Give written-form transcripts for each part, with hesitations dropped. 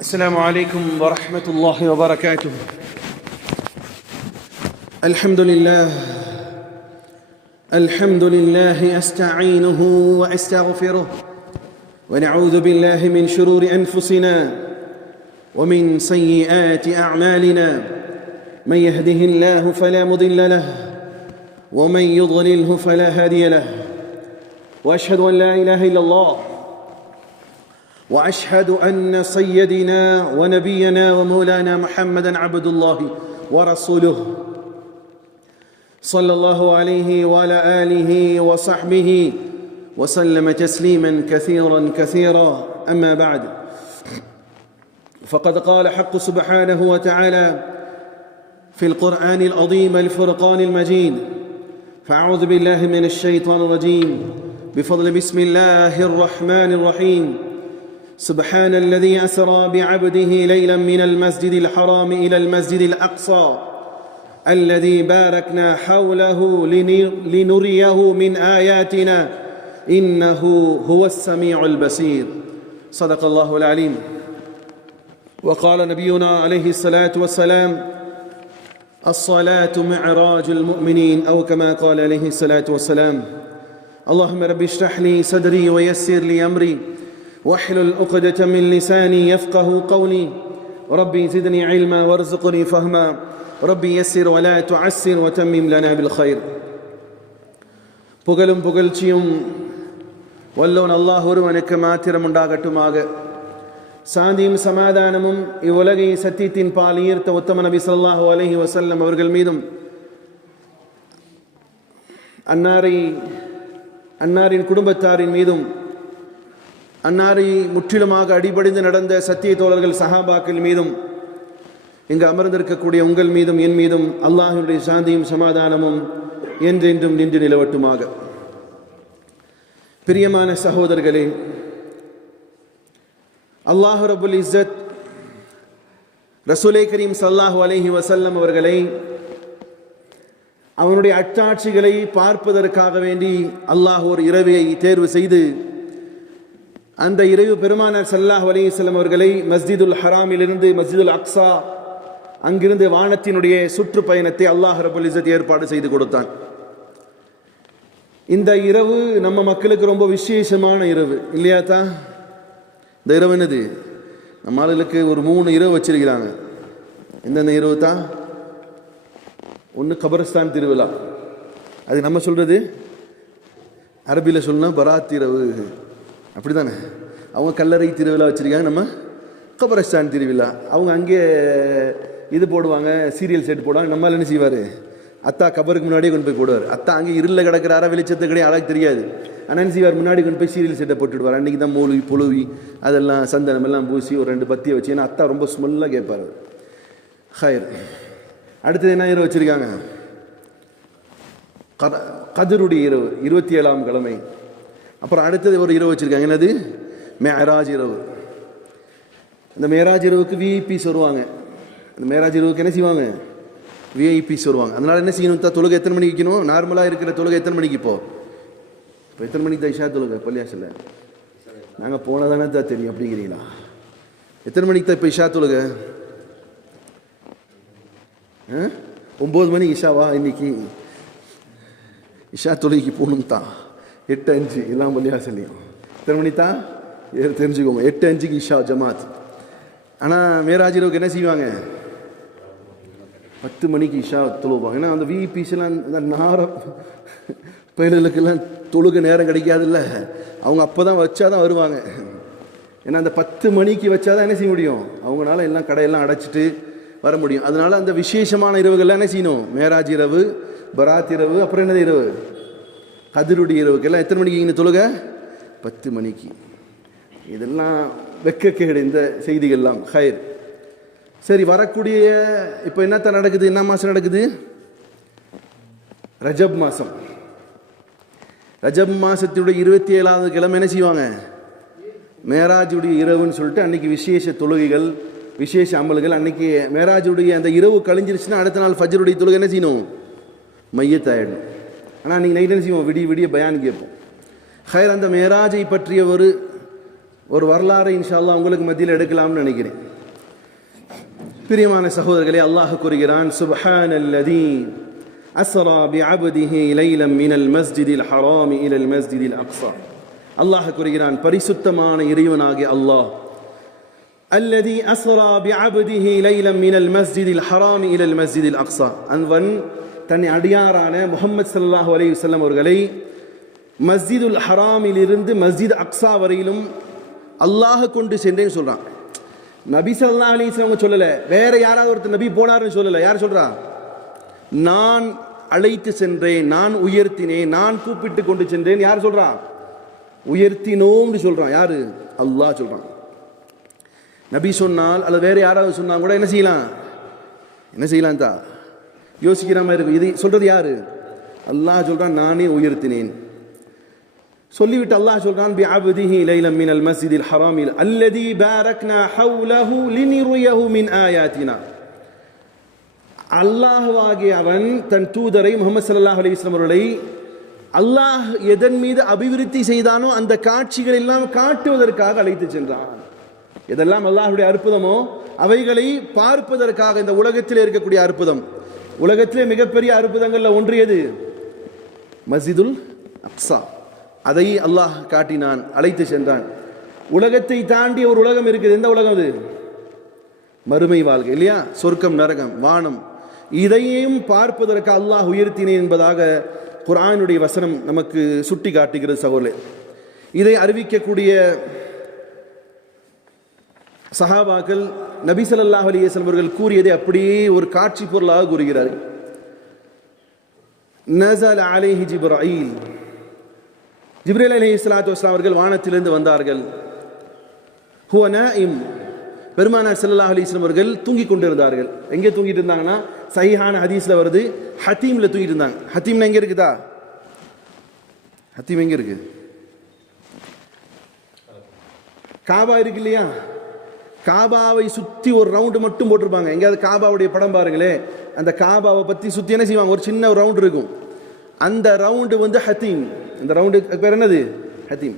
السلام عليكم ورحمة الله وبركاته. الحمد لله أستعينه وأستغفره ونعوذ بالله من شرور أنفسنا ومن سيئات أعمالنا. من يهده الله فلا مضل له ومن يضلله فلا هادي له. وأشهد أن لا إله إلا الله وأشهد أن سيدنا ونبينا ومولانا محمدًا عبد الله ورسوله صلى الله عليه وعلى آله وصحبه وسلم تسليمًا كثيرًا أما بعد، فقد قال حق سبحانه وتعالى في القرآن العظيم الفرقان المجيد: فأعوذ بالله من الشيطان الرجيم بفضل بسم الله الرحمن الرحيم. سبحان الذي أسرى بعبده ليلا من المسجد الحرام إلى المسجد الأقصى الذي باركنا حوله لنريه من آياتنا إنه هو السميع البصير. صدق الله العليم. وقال نبينا عليه الصلاة والسلام: الصلاة معراج المؤمنين، أو كما قال عليه الصلاة والسلام. اللهم رب اشرح لي صدري ويسر لي أمري واحلل عقدة من لساني يفقه قولي. ربي زدني علما وارزقني فهما. ربي يسر ولا تعسر وتمم لنا بالخير. புகழும் புகழ்ச்சியும் வல்லோன் அல்லாஹ் ஒருவனுக்கு மாத்திரம் உண்டாகட்டுமாக. சாந்தியும் சமாதானமும் இவ்வுலகை சத்தியத்தின் பால் ஈர்த்த உத்தம நபி ஸல்லல்லாஹு அலைஹி வஸல்லம் அவர்கள் மீதும் அன்னாரின் குடும்பத்தாரின் மீதும் அன்னாரை முற்றிலுமாக அடிபடிந்து நடந்த சத்திய தோழர்கள் சஹாபாக்கள் மீதும் இங்கு அமர்ந்திருக்கக்கூடிய உங்கள் மீதும் என் மீதும் அல்லாஹ்வுடைய சாந்தியும் சமாதானமும் என்றென்றும் நின்று நிலவட்டுமாக. பிரியமான சகோதரர்களே, அல்லாஹ் ரப்புல் இஸ்ஸத் ரசூலே கரீம் ஸல்லல்லாஹு அலைஹி வஸல்லம் அவர்களை அவனுடைய அட்டாட்சிகளை பார்ப்பதற்காக வேண்டி அல்லாஹ் ஒரு இரவை தேர்வு செய்து அந்த இரவு பெருமானார் ஸல்லல்லாஹு அலைஹி வஸல்லம் அவர்களை மஸ்ஜிதுல் ஹராமிலிருந்து மஸ்ஜிதுல் அக்ஸா, அங்கிருந்து வானத்தினுடைய சுற்றுப்பயணத்தை அல்லாஹ் ரப்புல் இஸ்ஸத் ஏற்பாடு செய்து கொடுத்தான். இந்த இரவு நம்ம மக்களுக்கு ரொம்ப விசேஷமான இரவு இல்லையா தான்? இந்த இரவு என்னது? நம்ம ஆளுகளுக்கு ஒரு 3 இரவு வச்சிருக்கிறாங்க. எந்தெந்த இரவு தான்? ஒன்று கபரஸ்தான் திருவிழா, அது நம்ம சொல்றது அரபியில் சொன்னா பராத் இரவு, அப்படி தானே? அவங்க கல்லறை திருவிழா வச்சுருக்காங்க, நம்ம கபரஸ்தான் திருவிழா. அவங்க அங்கே இது போடுவாங்க, சீரியல் செட் போடுவாங்க. நம்மளால் என்ன செய்வார்? அத்தா கபருக்கு முன்னாடியே கொண்டு போய் போடுவார். அத்தா அங்கே இருளில் கிடக்கிறாரா வெளிச்சத்து கிடையாது அழகு தெரியாது. ஆனால் என்ன செய்வார்? முன்னாடி கொண்டு போய் சீரியல் செட்டை போட்டுவிடுவார். அன்றைக்கி தான் மூழ்கி புழுவி அதெல்லாம் சந்தனம் எல்லாம் பூசி ஒரு 2 பத்தியை வச்சு, ஏன்னா அத்தா ரொம்ப ஸ்மெல்லாக கேட்பார். ஹயர். அடுத்தது என்ன இரவு வச்சுருக்காங்க? கதிருடைய இரவு, 27ஆம் கிழமை. அப்புறம் அடுத்தது ஒரு இரவு வச்சுருக்காங்க, என்னது? மேராஜ் இரவு. இந்த மேராஜ் இரவுக்கு விஐபிஸ் வருவாங்க. இந்த மேராஜ் இரவுக்கு என்ன செய்வாங்க? விஐபிஸ் வருவாங்க. அதனால் என்ன செய்யணும்? தொழுகை எத்தனை மணிக்கு வைக்கணும்? நார்மலாக இருக்கிற தொழுகை எத்தனை மணிக்கு? இப்போ எத்தனை மணிக்கு தான் இஷா தொழுகை பள்ளியாசில்? நாங்கள் போனதானே தான் தெரியும் அப்படிங்கிறீங்களா? எத்தனை மணிக்கு தான் இப்போ இஷா தொழுகை? 9 மணிக்கு இஷாவா? இன்னைக்கு இஷா தொழுகைக்கு போகணும் தான் 8:05 எல்லாம் பள்ளியாசல்லையும். எத்தனை மணி தான் தெரிஞ்சுக்கோங்க. 8:05க்கு இஷா ஜமாத். ஆனால் மேராஜ் இரவுக்கு என்ன செய்வாங்க? 10 மணிக்கு இஷா தொழுவாங்க. ஏன்னா அந்த விபிஸ்லாம் இந்த நார பயலுக்கெல்லாம் தொழுக நேரம் கிடைக்காதுல்ல, அவங்க அப்போ தான் வச்சாதான் வருவாங்க. ஏன்னா அந்த 10 மணிக்கு வச்சாதான் என்ன செய்ய முடியும்? அவங்களால எல்லாம் கடையெல்லாம் அடைச்சிட்டு வர முடியும். அதனால அந்த விசேஷமான இரவுகள்லாம் என்ன செய்யணும்? மேராஜ் இரவு, பராத் இரவு, அப்புறம் என்னது இரவு? கதிருடைய இரவுக்கெல்லாம் எத்தனை மணிக்கு இங்கே தொழுக? 10 மணிக்கு. இதெல்லாம் வெக்கக்கேடு இந்த செய்திகள்லாம். ஹயர். சரி, வரக்கூடிய இப்போ என்னத்தான் நடக்குது? என்ன மாதம் நடக்குது? ரஜப் மாதம். ரஜப் மாதத்துடைய 27ஆவது கிழமை என்ன செய்வாங்க? மேராஜுடைய இரவுன்னு சொல்லிட்டு அன்னைக்கு விசேஷ தொழுகைகள், விசேஷ அமல்கள். அன்னைக்கு மேராஜுடைய அந்த இரவு கழிஞ்சிருச்சுன்னா அடுத்த நாள் ஃபஜ்ருடைய தொழுகை என்ன செய்யணும்? மையத்தாயிடணும். ஆனால் நீங்கள் நைட் என்ன செய்வோம்? விடிய பயான் கேட்போம். ஹயர். அந்த மேராஜை பற்றிய ஒரு ஒரு வரலாறு இன்ஷா அல்லாஹ் உங்களுக்கு மத்தியில் எடுக்கலாம்னு நினைக்கிறேன். பிரியமான சகோதரர்களே, அல்லாஹ் கூறுகிறான், சுப்ஹானல்லதீ அஸ்ரா பிஅப்திஹி லைலம் மினல் மஸ்ஜிதில் ஹராமி இலல் மஸ்ஜிதில் அக்ஸா. அல்லாஹ் கூறுகிறான், பரிசுத்தமான இறைவனாகிய அல்லாஹ், அல்லதி அஸ்ரா பிஅப்திஹி லைலம் மினல் மஸ்ஜிதில் ஹராமி இலல் மஸ்ஜிதில் அக்ஸா, அவன் தன் அடியாரான முஹம்மது ஸல்லல்லாஹு அலைஹி வஸல்லம் அவர்களை மஸ்ஜிதுல் ஹராமிலிருந்து மஸ்ஜித் அக்ஸா வரையிலும் அல்லாஹ் கொண்டு சென்றேன்னு சொல்றான். நபி ஸல்லல்லாஹு அலைஹி வஸல்லம் சொல்லல, வேற யாராவது ஒருத்தர் நபி போனாருன்னு சொல்லல. யார் சொல்றா? நான் அழைத்து சென்றேன், நான் உயர்த்தினேன், நான் கூப்பிட்டு கொண்டு சென்றேன். யார் சொல்றா? உயர்த்தினோம்னு சொல்றான். யாரு? அல்லாஹ் சொல்றான். நபி சொன்னால் அல்லது வேற யாராவது சொன்னா கூட என்ன செய்யலாம் தான் யோசிக்கிற மாதிரி இருக்கும். இது சொல்றது யாரு? அல்லாஹ் சொல்றான், நானே உயர்த்தினேன். சொல்லிவிட்டு அல்லாஹ் சொல்றான், பிஅப்திஹி லைலம் மினல் மஸ்ஜிதில் ஹராமில் அல்லதி பாரக்னா ஹவ்லஹு லினுரியஹு மின் ஆயாத்தினா. அல்லாஹ்வாகிய அவன் தன் தூதரை முஹம்மது ஸல்லல்லாஹு அலைஹி வஸல்லம் அவர்களை அல்லாஹ் எதன் மீது அபிவிருத்தி செய்தானோ அந்த காட்சிகள் எல்லாம் காட்டுவதற்காக அழைத்து சென்றான். எதெல்லாம் அல்லாஹ்வுடைய அற்புதமோ அவைகளை பார்ப்பதற்காக. இந்த உலகத்தில் இருக்கக்கூடிய அற்புதம், உலகத்திலே மிகப்பெரிய அற்புதங்கள்ல ஒன்று எது? மஸ்ஜிதுல் அக்ஸா. அதை அல்லாஹ் காட்டினான், அழைத்து சென்றான். உலகத்தை தாண்டி ஒரு உலகம் இருக்குது. எந்த உலகம் அது? மறுமை வாழ்க்கை இல்லையா? சொர்க்கம், நரகம், வானம், இதையும் பார்ப்பதற்கு அல்லாஹ் உயர்த்தினேன் என்பதாக குர்ஆனுடைய வசனம் நமக்கு சுட்டி காட்டுகிறது. சகோதரர்களே, இதை அறிவிக்கக்கூடிய சஹாபாக்கள் நபி ஸல்லல்லாஹு அலைஹி வஸல்லம் அவர்கள் கூறியதை அப்படியே ஒரு காட்சி பொருளாக கூறுகிறார்கள். நஸல அலைஹி ஜிப்ராயில், ஜிப்ரீல் அலைஹிஸ்ஸலாத்து வஸ்ஸலாம் அவர்கள் வானத்திலிருந்து வந்தார்கள். ஹுவ நாயிம், பெருமானார் ஸல்லல்லாஹு அலைஹி வஸல்லம் அவர்கள் தூங்கிக் கொண்டிருந்தார்கள். எங்கே தூங்கிட்டு இருந்தாங்கன்னா, சஹீஹான ஹதீஸ்ல வருது, ஹத்தீம்ல தூங்கிட்டு இருந்தாங்க. ஹத்தீம்னா எங்க இருக்குதா? ஹத்தீம் எங்க இருக்கு? காபா இருக்கு இல்லையா? காபாவை சுத்தி ஒரு ரவுண்டு மட்டும் போட்டிருப்பாங்க. எங்கேயாவது காபாவுடைய படம் பாருங்களே, அந்த காபாவை பத்தி சுத்தி என்ன செய்வாங்க? ஒரு சின்ன ரவுண்ட் இருக்கும். அந்த ரவுண்டு வந்து ஹத்தீம். அந்த ரவுண்டு பேர் என்னது? ஹத்தீம்.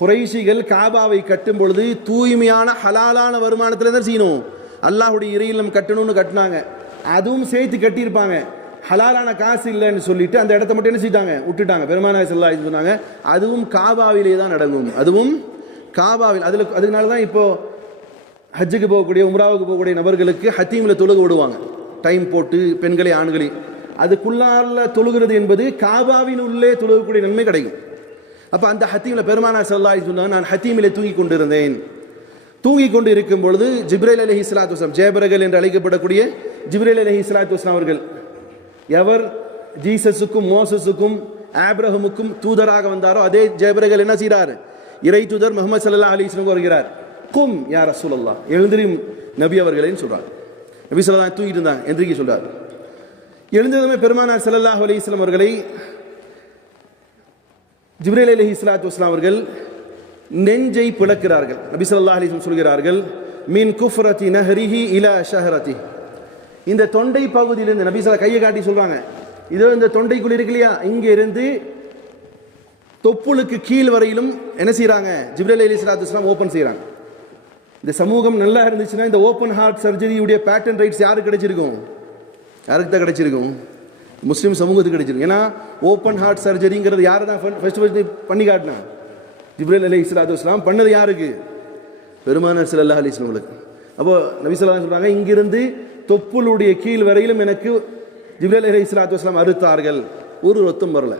குறைஷிகள் காபாவை கட்டும் பொழுது தூய்மையான ஹலாலான வருமானத்தில் தான் செய்யணும். அல்லாஹ்வுடைய இறையில்லம் கட்டணும்னு கட்டினாங்க. அதுவும் சேர்த்து கட்டியிருப்பாங்க. ஹலாலான காசு இல்லைன்னு சொல்லிட்டு அந்த இடத்த மட்டும் என்ன செய்தாங்க? விட்டுட்டாங்க. பெருமானார் ஸல்லல்லாஹு அலைஹி வஸல்லம் சொன்னாங்க, அதுவும் காபாவிலே தான் அடங்கும். அதுவும் காபாவில். அதனால தான் இப்போ ஹஜ்ஜுக்கு போகக்கூடிய, உம்ராவுக்கு போகக்கூடிய நபர்களுக்கு ஹத்தீமில் தொழுக விடுவாங்க. டைம் போட்டு பெண்களை ஆண்களை. அதுக்குள்ளால தொழுகிறது என்பது காபாவின் உள்ளே தொழுகக்கூடிய நன்மை கிடைக்கும். அப்போ அந்த ஹத்தீமில் பெருமானார் ஸல்லல்லாஹு அலைஹி வஸல்லம் சொன்னாங்க, நான் ஹத்தீமிலே தூங்கி கொண்டிருந்தேன். தூங்கி கொண்டு இருக்கும் பொழுது ஜிப்ரீல் அலைஹிஸ்ஸலாத்து வஸ்ஸலாம், ஜேபரகல் என்று அழைக்கப்படக்கூடிய ஜிப்ரீல் அலைஹிஸ்ஸலாத்து வஸ்ஸலாம் அவர்கள், எவர் ஜீசஸுக்கும் மோசஸுக்கும் ஆப்ரஹமுக்கும் தூதராக வந்தாரோ அதே ஜேபரகல் என்ன செய்கிறார்? இறை தூதர் முஹம்மது ஸல்லல்லாஹு அலைஹி வஸல்லம் வருகிறார். கும் யா ரசூலல்லாஹ், எழுந்திரும் நபி அவர்களேன்னு சொல்றார். நபி ஸல்லல்லாஹு அலைஹி தூங்கிட்டு இருந்தாங்க, எந்திரிக்க சொல்றார். எழுந்ததுமே பெருமானார் ஸல்லல்லாஹு அலைஹி வஸல்லம் அவர்களை ஜிப்ரீல் அலைஹிஸ்ஸலாத்து வஸ்ஸலாம் அவர்கள் நெஞ்சை பிளக்கிறார்கள். நபி ஸல்லல்லாஹு அலைஹி வஸல்லம் சொல்கிறார்கள், மின் குஃப்ரதி நஹ்ரிஹி இலா ஷஹரதி. இந்த தொண்டை பகுதியிலிருந்து நபி ஸல்லல்லாஹு கையை காட்டி சொல்றாங்க, இதோ இந்த தொண்டைக்குள் இருக்கு இல்லையா, இங்க இருந்து தொப்புளுக்கு கீழ் வரையிலும் என்ன செய்யறாங்க? ஜிப்ரீல் அலைஹிஸ்ஸலாத்து வஸ்ஸலாம் ஓபன் செய்யறாங்க. இந்த சமூகம் நல்லா இருந்துச்சுன்னா இந்த ஓப்பன் ஹார்ட் சர்ஜரியுடைய பேட்டன் ரைட்ஸ் யாருக்கு கிடைச்சிருக்கும்? யாருக்கு தான் கிடைச்சிருக்கும்? முஸ்லீம் சமூகத்துக்கு கிடைச்சிருக்கும். ஏன்னா ஓப்பன் ஹார்ட் சர்ஜரிங்கிறது யார் தான் ஃபர்ஸ்ட் பண்ணி காட்டினா? ஜிப்ரீல் அலைஹிஸ்ஸலாத்து வஸ்ஸலாம் பண்ணது யாருக்கு? பெருமானார் ஸல்லல்லாஹு அலைஹி வஸல்லம் அவங்களுக்கு. அப்போ நபி ஸல்லல்லாஹு அலைஹி சொல்றாங்க, இங்கிருந்து தொப்புளுடைய கீழ் வரையிலும் எனக்கு ஜிப்ரீல் அலைஹிஸ்ஸலாத்து வஸ்ஸலாம் அறுத்தார்கள், ஒரு ரத்தம் வரல.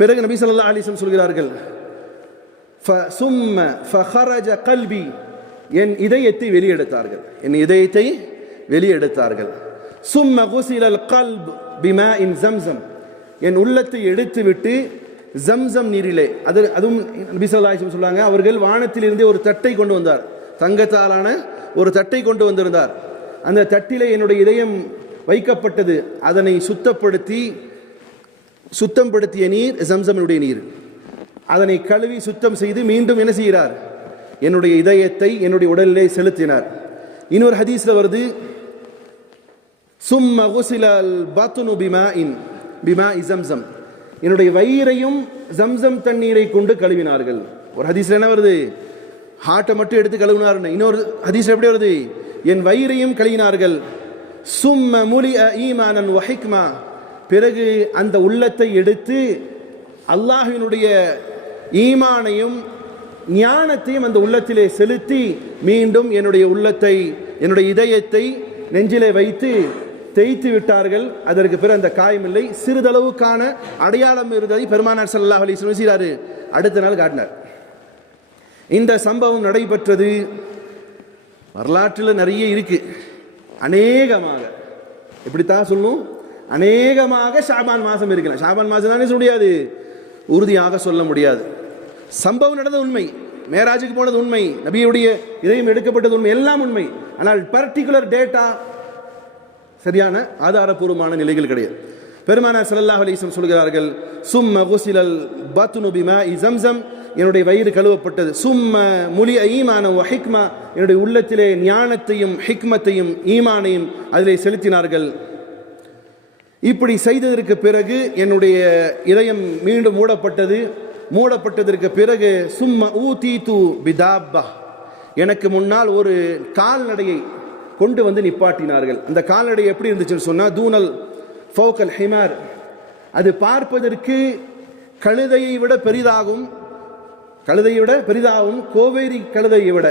பிறகு நபி ஸல்லல்லாஹு அலைஹி வஸல்லம் சொல்கிறார்கள், ஃபசும்ம ஃபஹரஜ கல்பி, என் இதயத்தை வெளியெடுத்தார்கள், என் இதயத்தை வெளியெடுத்தார்கள். சும்ம குஸிலல் கல்ப் பிமாஇன் ஸம்ஸம், என் உள்ளத்தை எடுத்துவிட்டு ஜம்சம் நீரிலே, அதுவும் நபி ஸல்லல்லாஹு அலைஹி வஸல்லம் சொல்றாங்க, அவர்கள் வானத்திலிருந்து ஒரு தட்டை கொண்டு வந்தார், தங்கத்தாலான ஒரு தட்டை கொண்டு வந்திருந்தார். அந்த தட்டிலே என்னுடைய இதயம் வைக்கப்பட்டது. அதனை சுத்தப்படுத்திய நீர் ஜம்சமினுடைய நீர். அதனை கழுவி சுத்தம் செய்து மீண்டும் என்ன செய்கிறார்? என்னுடைய இதயத்தை என்னுடைய உடலிலே செலுத்தினார். இன்னொரு ஹதீஸ்ல வருது, சும்ம குஸிலல் பத்னு பிமாஇ ஸம்ஸம், என்னுடைய வயிறையும் ஜம்சம் தண்ணீரை கொண்டு கழுவினார்கள். ஒரு ஹதீஸ்ல என்ன வருது? ஹார்ட்டை மட்டும் எடுத்து கழுவினார். இன்னொரு ஹதீஸ்ல எப்படி வருது? என் வயிறையும் கழுவினார்கள். சும்ம முலிஅ ஈமானன் வ ஹிக்மா, பிறகு அந்த உள்ளத்தை எடுத்து அல்லாஹ்வினுடைய ஈமானையும் ஞானத்தையும் அந்த உள்ளத்திலே செலுத்தி மீண்டும் என்னுடைய உள்ளத்தை, என்னுடைய இதயத்தை நெஞ்சிலே வைத்து தேய்த்து விட்டார்கள். அதற்கு பிறகு அந்த காயம் இல்லை, சிறிதளவுக்கான அடையாளம் இருந்ததை பெருமானார் ஸல்லல்லாஹு அலைஹி வஸல்லம் செய்தார். அடுத்த நாள் காட்டினார். இந்த சம்பவம் நடைபெற்றது வரலாற்றில் நிறைய இருக்கு. அநேகமாக எப்படித்தான் சொல்லணும், அநேகமாக ஷாபான் மாதம் இருக்கலாம். ஷாபான் மாதம் தானே சொல்ல முடியாது, உறுதியாக சொல்ல முடியாது. சம்பவம் நடந்தது உண்மை, மேராஜுக்கு போனது உண்மை, நபியுடைய இதயம் எடுக்கப்பட்டது உண்மை, எல்லாம் உண்மை. ஆனால் பர்டிகுலர் டேட்டா சரியான ஆதாரபூர்வமான நிலைகள் கிடையாது. பெருமானார் ஸல்லல்லாஹு அலைஹி வஸல்லம் சொல்கிறார்கள், சும்ம குஸிலல் பத்னு பிமாஇ ஸம்ஸம், என்னுடைய வயிறு கழுவப்பட்டது. சும்ம முலிஅ ஈமானன் வ ஹிக்மா, என்னுடைய உள்ளத்திலே ஞானத்தையும் ஹிக்மத்தையும் ஈமானையும் அதிலே செலுத்தினார்கள். இப்படி செய்ததற்கு பிறகு என்னுடைய இதயம் மீண்டும் மூடப்பட்டது. மூடப்பட்டதற்கு பிறகு சும்ம ஊதீது பிதாப்பா, எனக்கு முன்னால் ஒரு கால்நடையை கொண்டு வந்து நிப்பாட்டினார்கள். அந்த கால்நடை எப்படி இருந்துச்சுன்னு சொன்னா, தூனல் ஃபௌகல் ஹிமார், அது பார்ப்பதற்கு கழுதையை விட பெரிதாகும், கோவேரி கழுதையை விட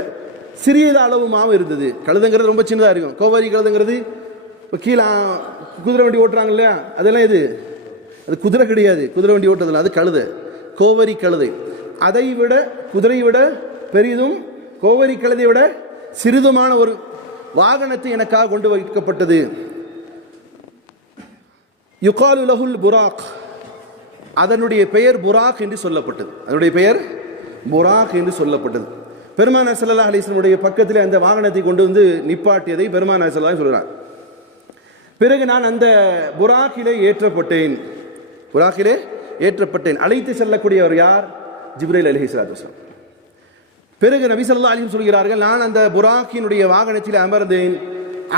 சிறியத அளவுமாவும் இருந்தது. கழுதைங்கிறது ரொம்ப சின்னதாக இருக்கும், கோவேரி கழுதைங்கிறது இப்போ கீழே குதிரை வண்டி ஓட்டுறாங்க இல்லையா, அதெல்லாம் இது அது குதிரை கிடையாது, குதிரை வண்டி ஓட்டுறதுல அது கழுதை, கோவரி கழுதை. அதை விட குதிரையை விட பெரிதும் கோவரி கழுதை விட சிறிதுமான ஒரு வாகனத்தை எனக்காக கொண்டு வைக்கப்பட்டது. யுகாலு லஹுல் புராக், அதனுடைய பெயர் புராக் என்று சொல்லப்பட்டது. அதனுடைய பெயர் புராக் என்று சொல்லப்பட்டது. பெருமானார் ஸல்லல்லாஹு அலைஹி வஸல்லம் பக்கத்தில் அந்த வாகனத்தை கொண்டு வந்து நிப்பாட்டியதை பெருமானார் ஸல்லல்லாஹு அலைஹி சொல்கிறார். பிறகு நான் அந்த புராக்கிலே ஏற்றப்பட்டேன். அழைத்து செல்லக்கூடியவர் யார்? ஜிப்ரீல் அலைஹிஸ்ஸலாத்து வஸலாம். பிறகு நபி ஸல்லல்லாஹு அலைஹி வஸல்லம் சொல்கிறார்கள், நான் அந்த புராக்கினுடைய வாகனத்தில் அமர்ந்தேன்.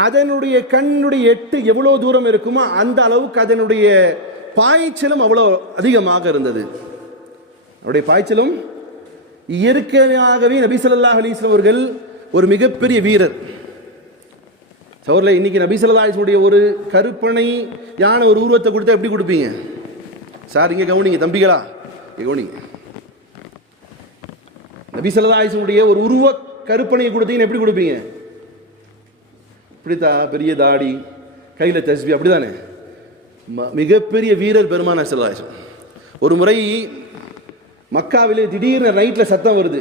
அதனுடைய கண்ணுடைய எட்டு எவ்வளவு தூரம் இருக்குமோ அந்த அளவுக்கு அதனுடைய பாய்ச்சலும் அவ்வளோ அதிகமாக இருந்தது. அவருடைய பாய்ச்சலும் இயற்கையாகவே நபி ஸல்லல்லாஹு அலைஹி வஸல்லம் அவர்கள் ஒரு மிகப்பெரிய வீரர். சோர்ல இன்னைக்கு நபி ஸல்லல்லாஹு அலைஹி வஸல்லம் ஒரு கருப்பனை யானை ஒரு உருவத்தை கொடுத்தா எப்படி கொடுப்பீங்க? சார் இங்கே கவனிங்க தம்பிகளா, கவனிங்க. நபி ஸல்லல்லாஹு அலைஹி வஸல்லம் ஒரு உருவ கருப்பனையை கொடுத்தீங்கன்னு எப்படி கொடுப்பீங்க? இப்படித்தா, பெரிய தாடி, கையில தஸ்பீ, அப்படிதானே? மிகப்பெரிய வீரர் பெருமானார் ஸல்லல்லாஹு அலைஹி வஸல்லம். ஒரு முறை மக்காவிலே திடீர்னு நைட்ல சத்தம் வருது,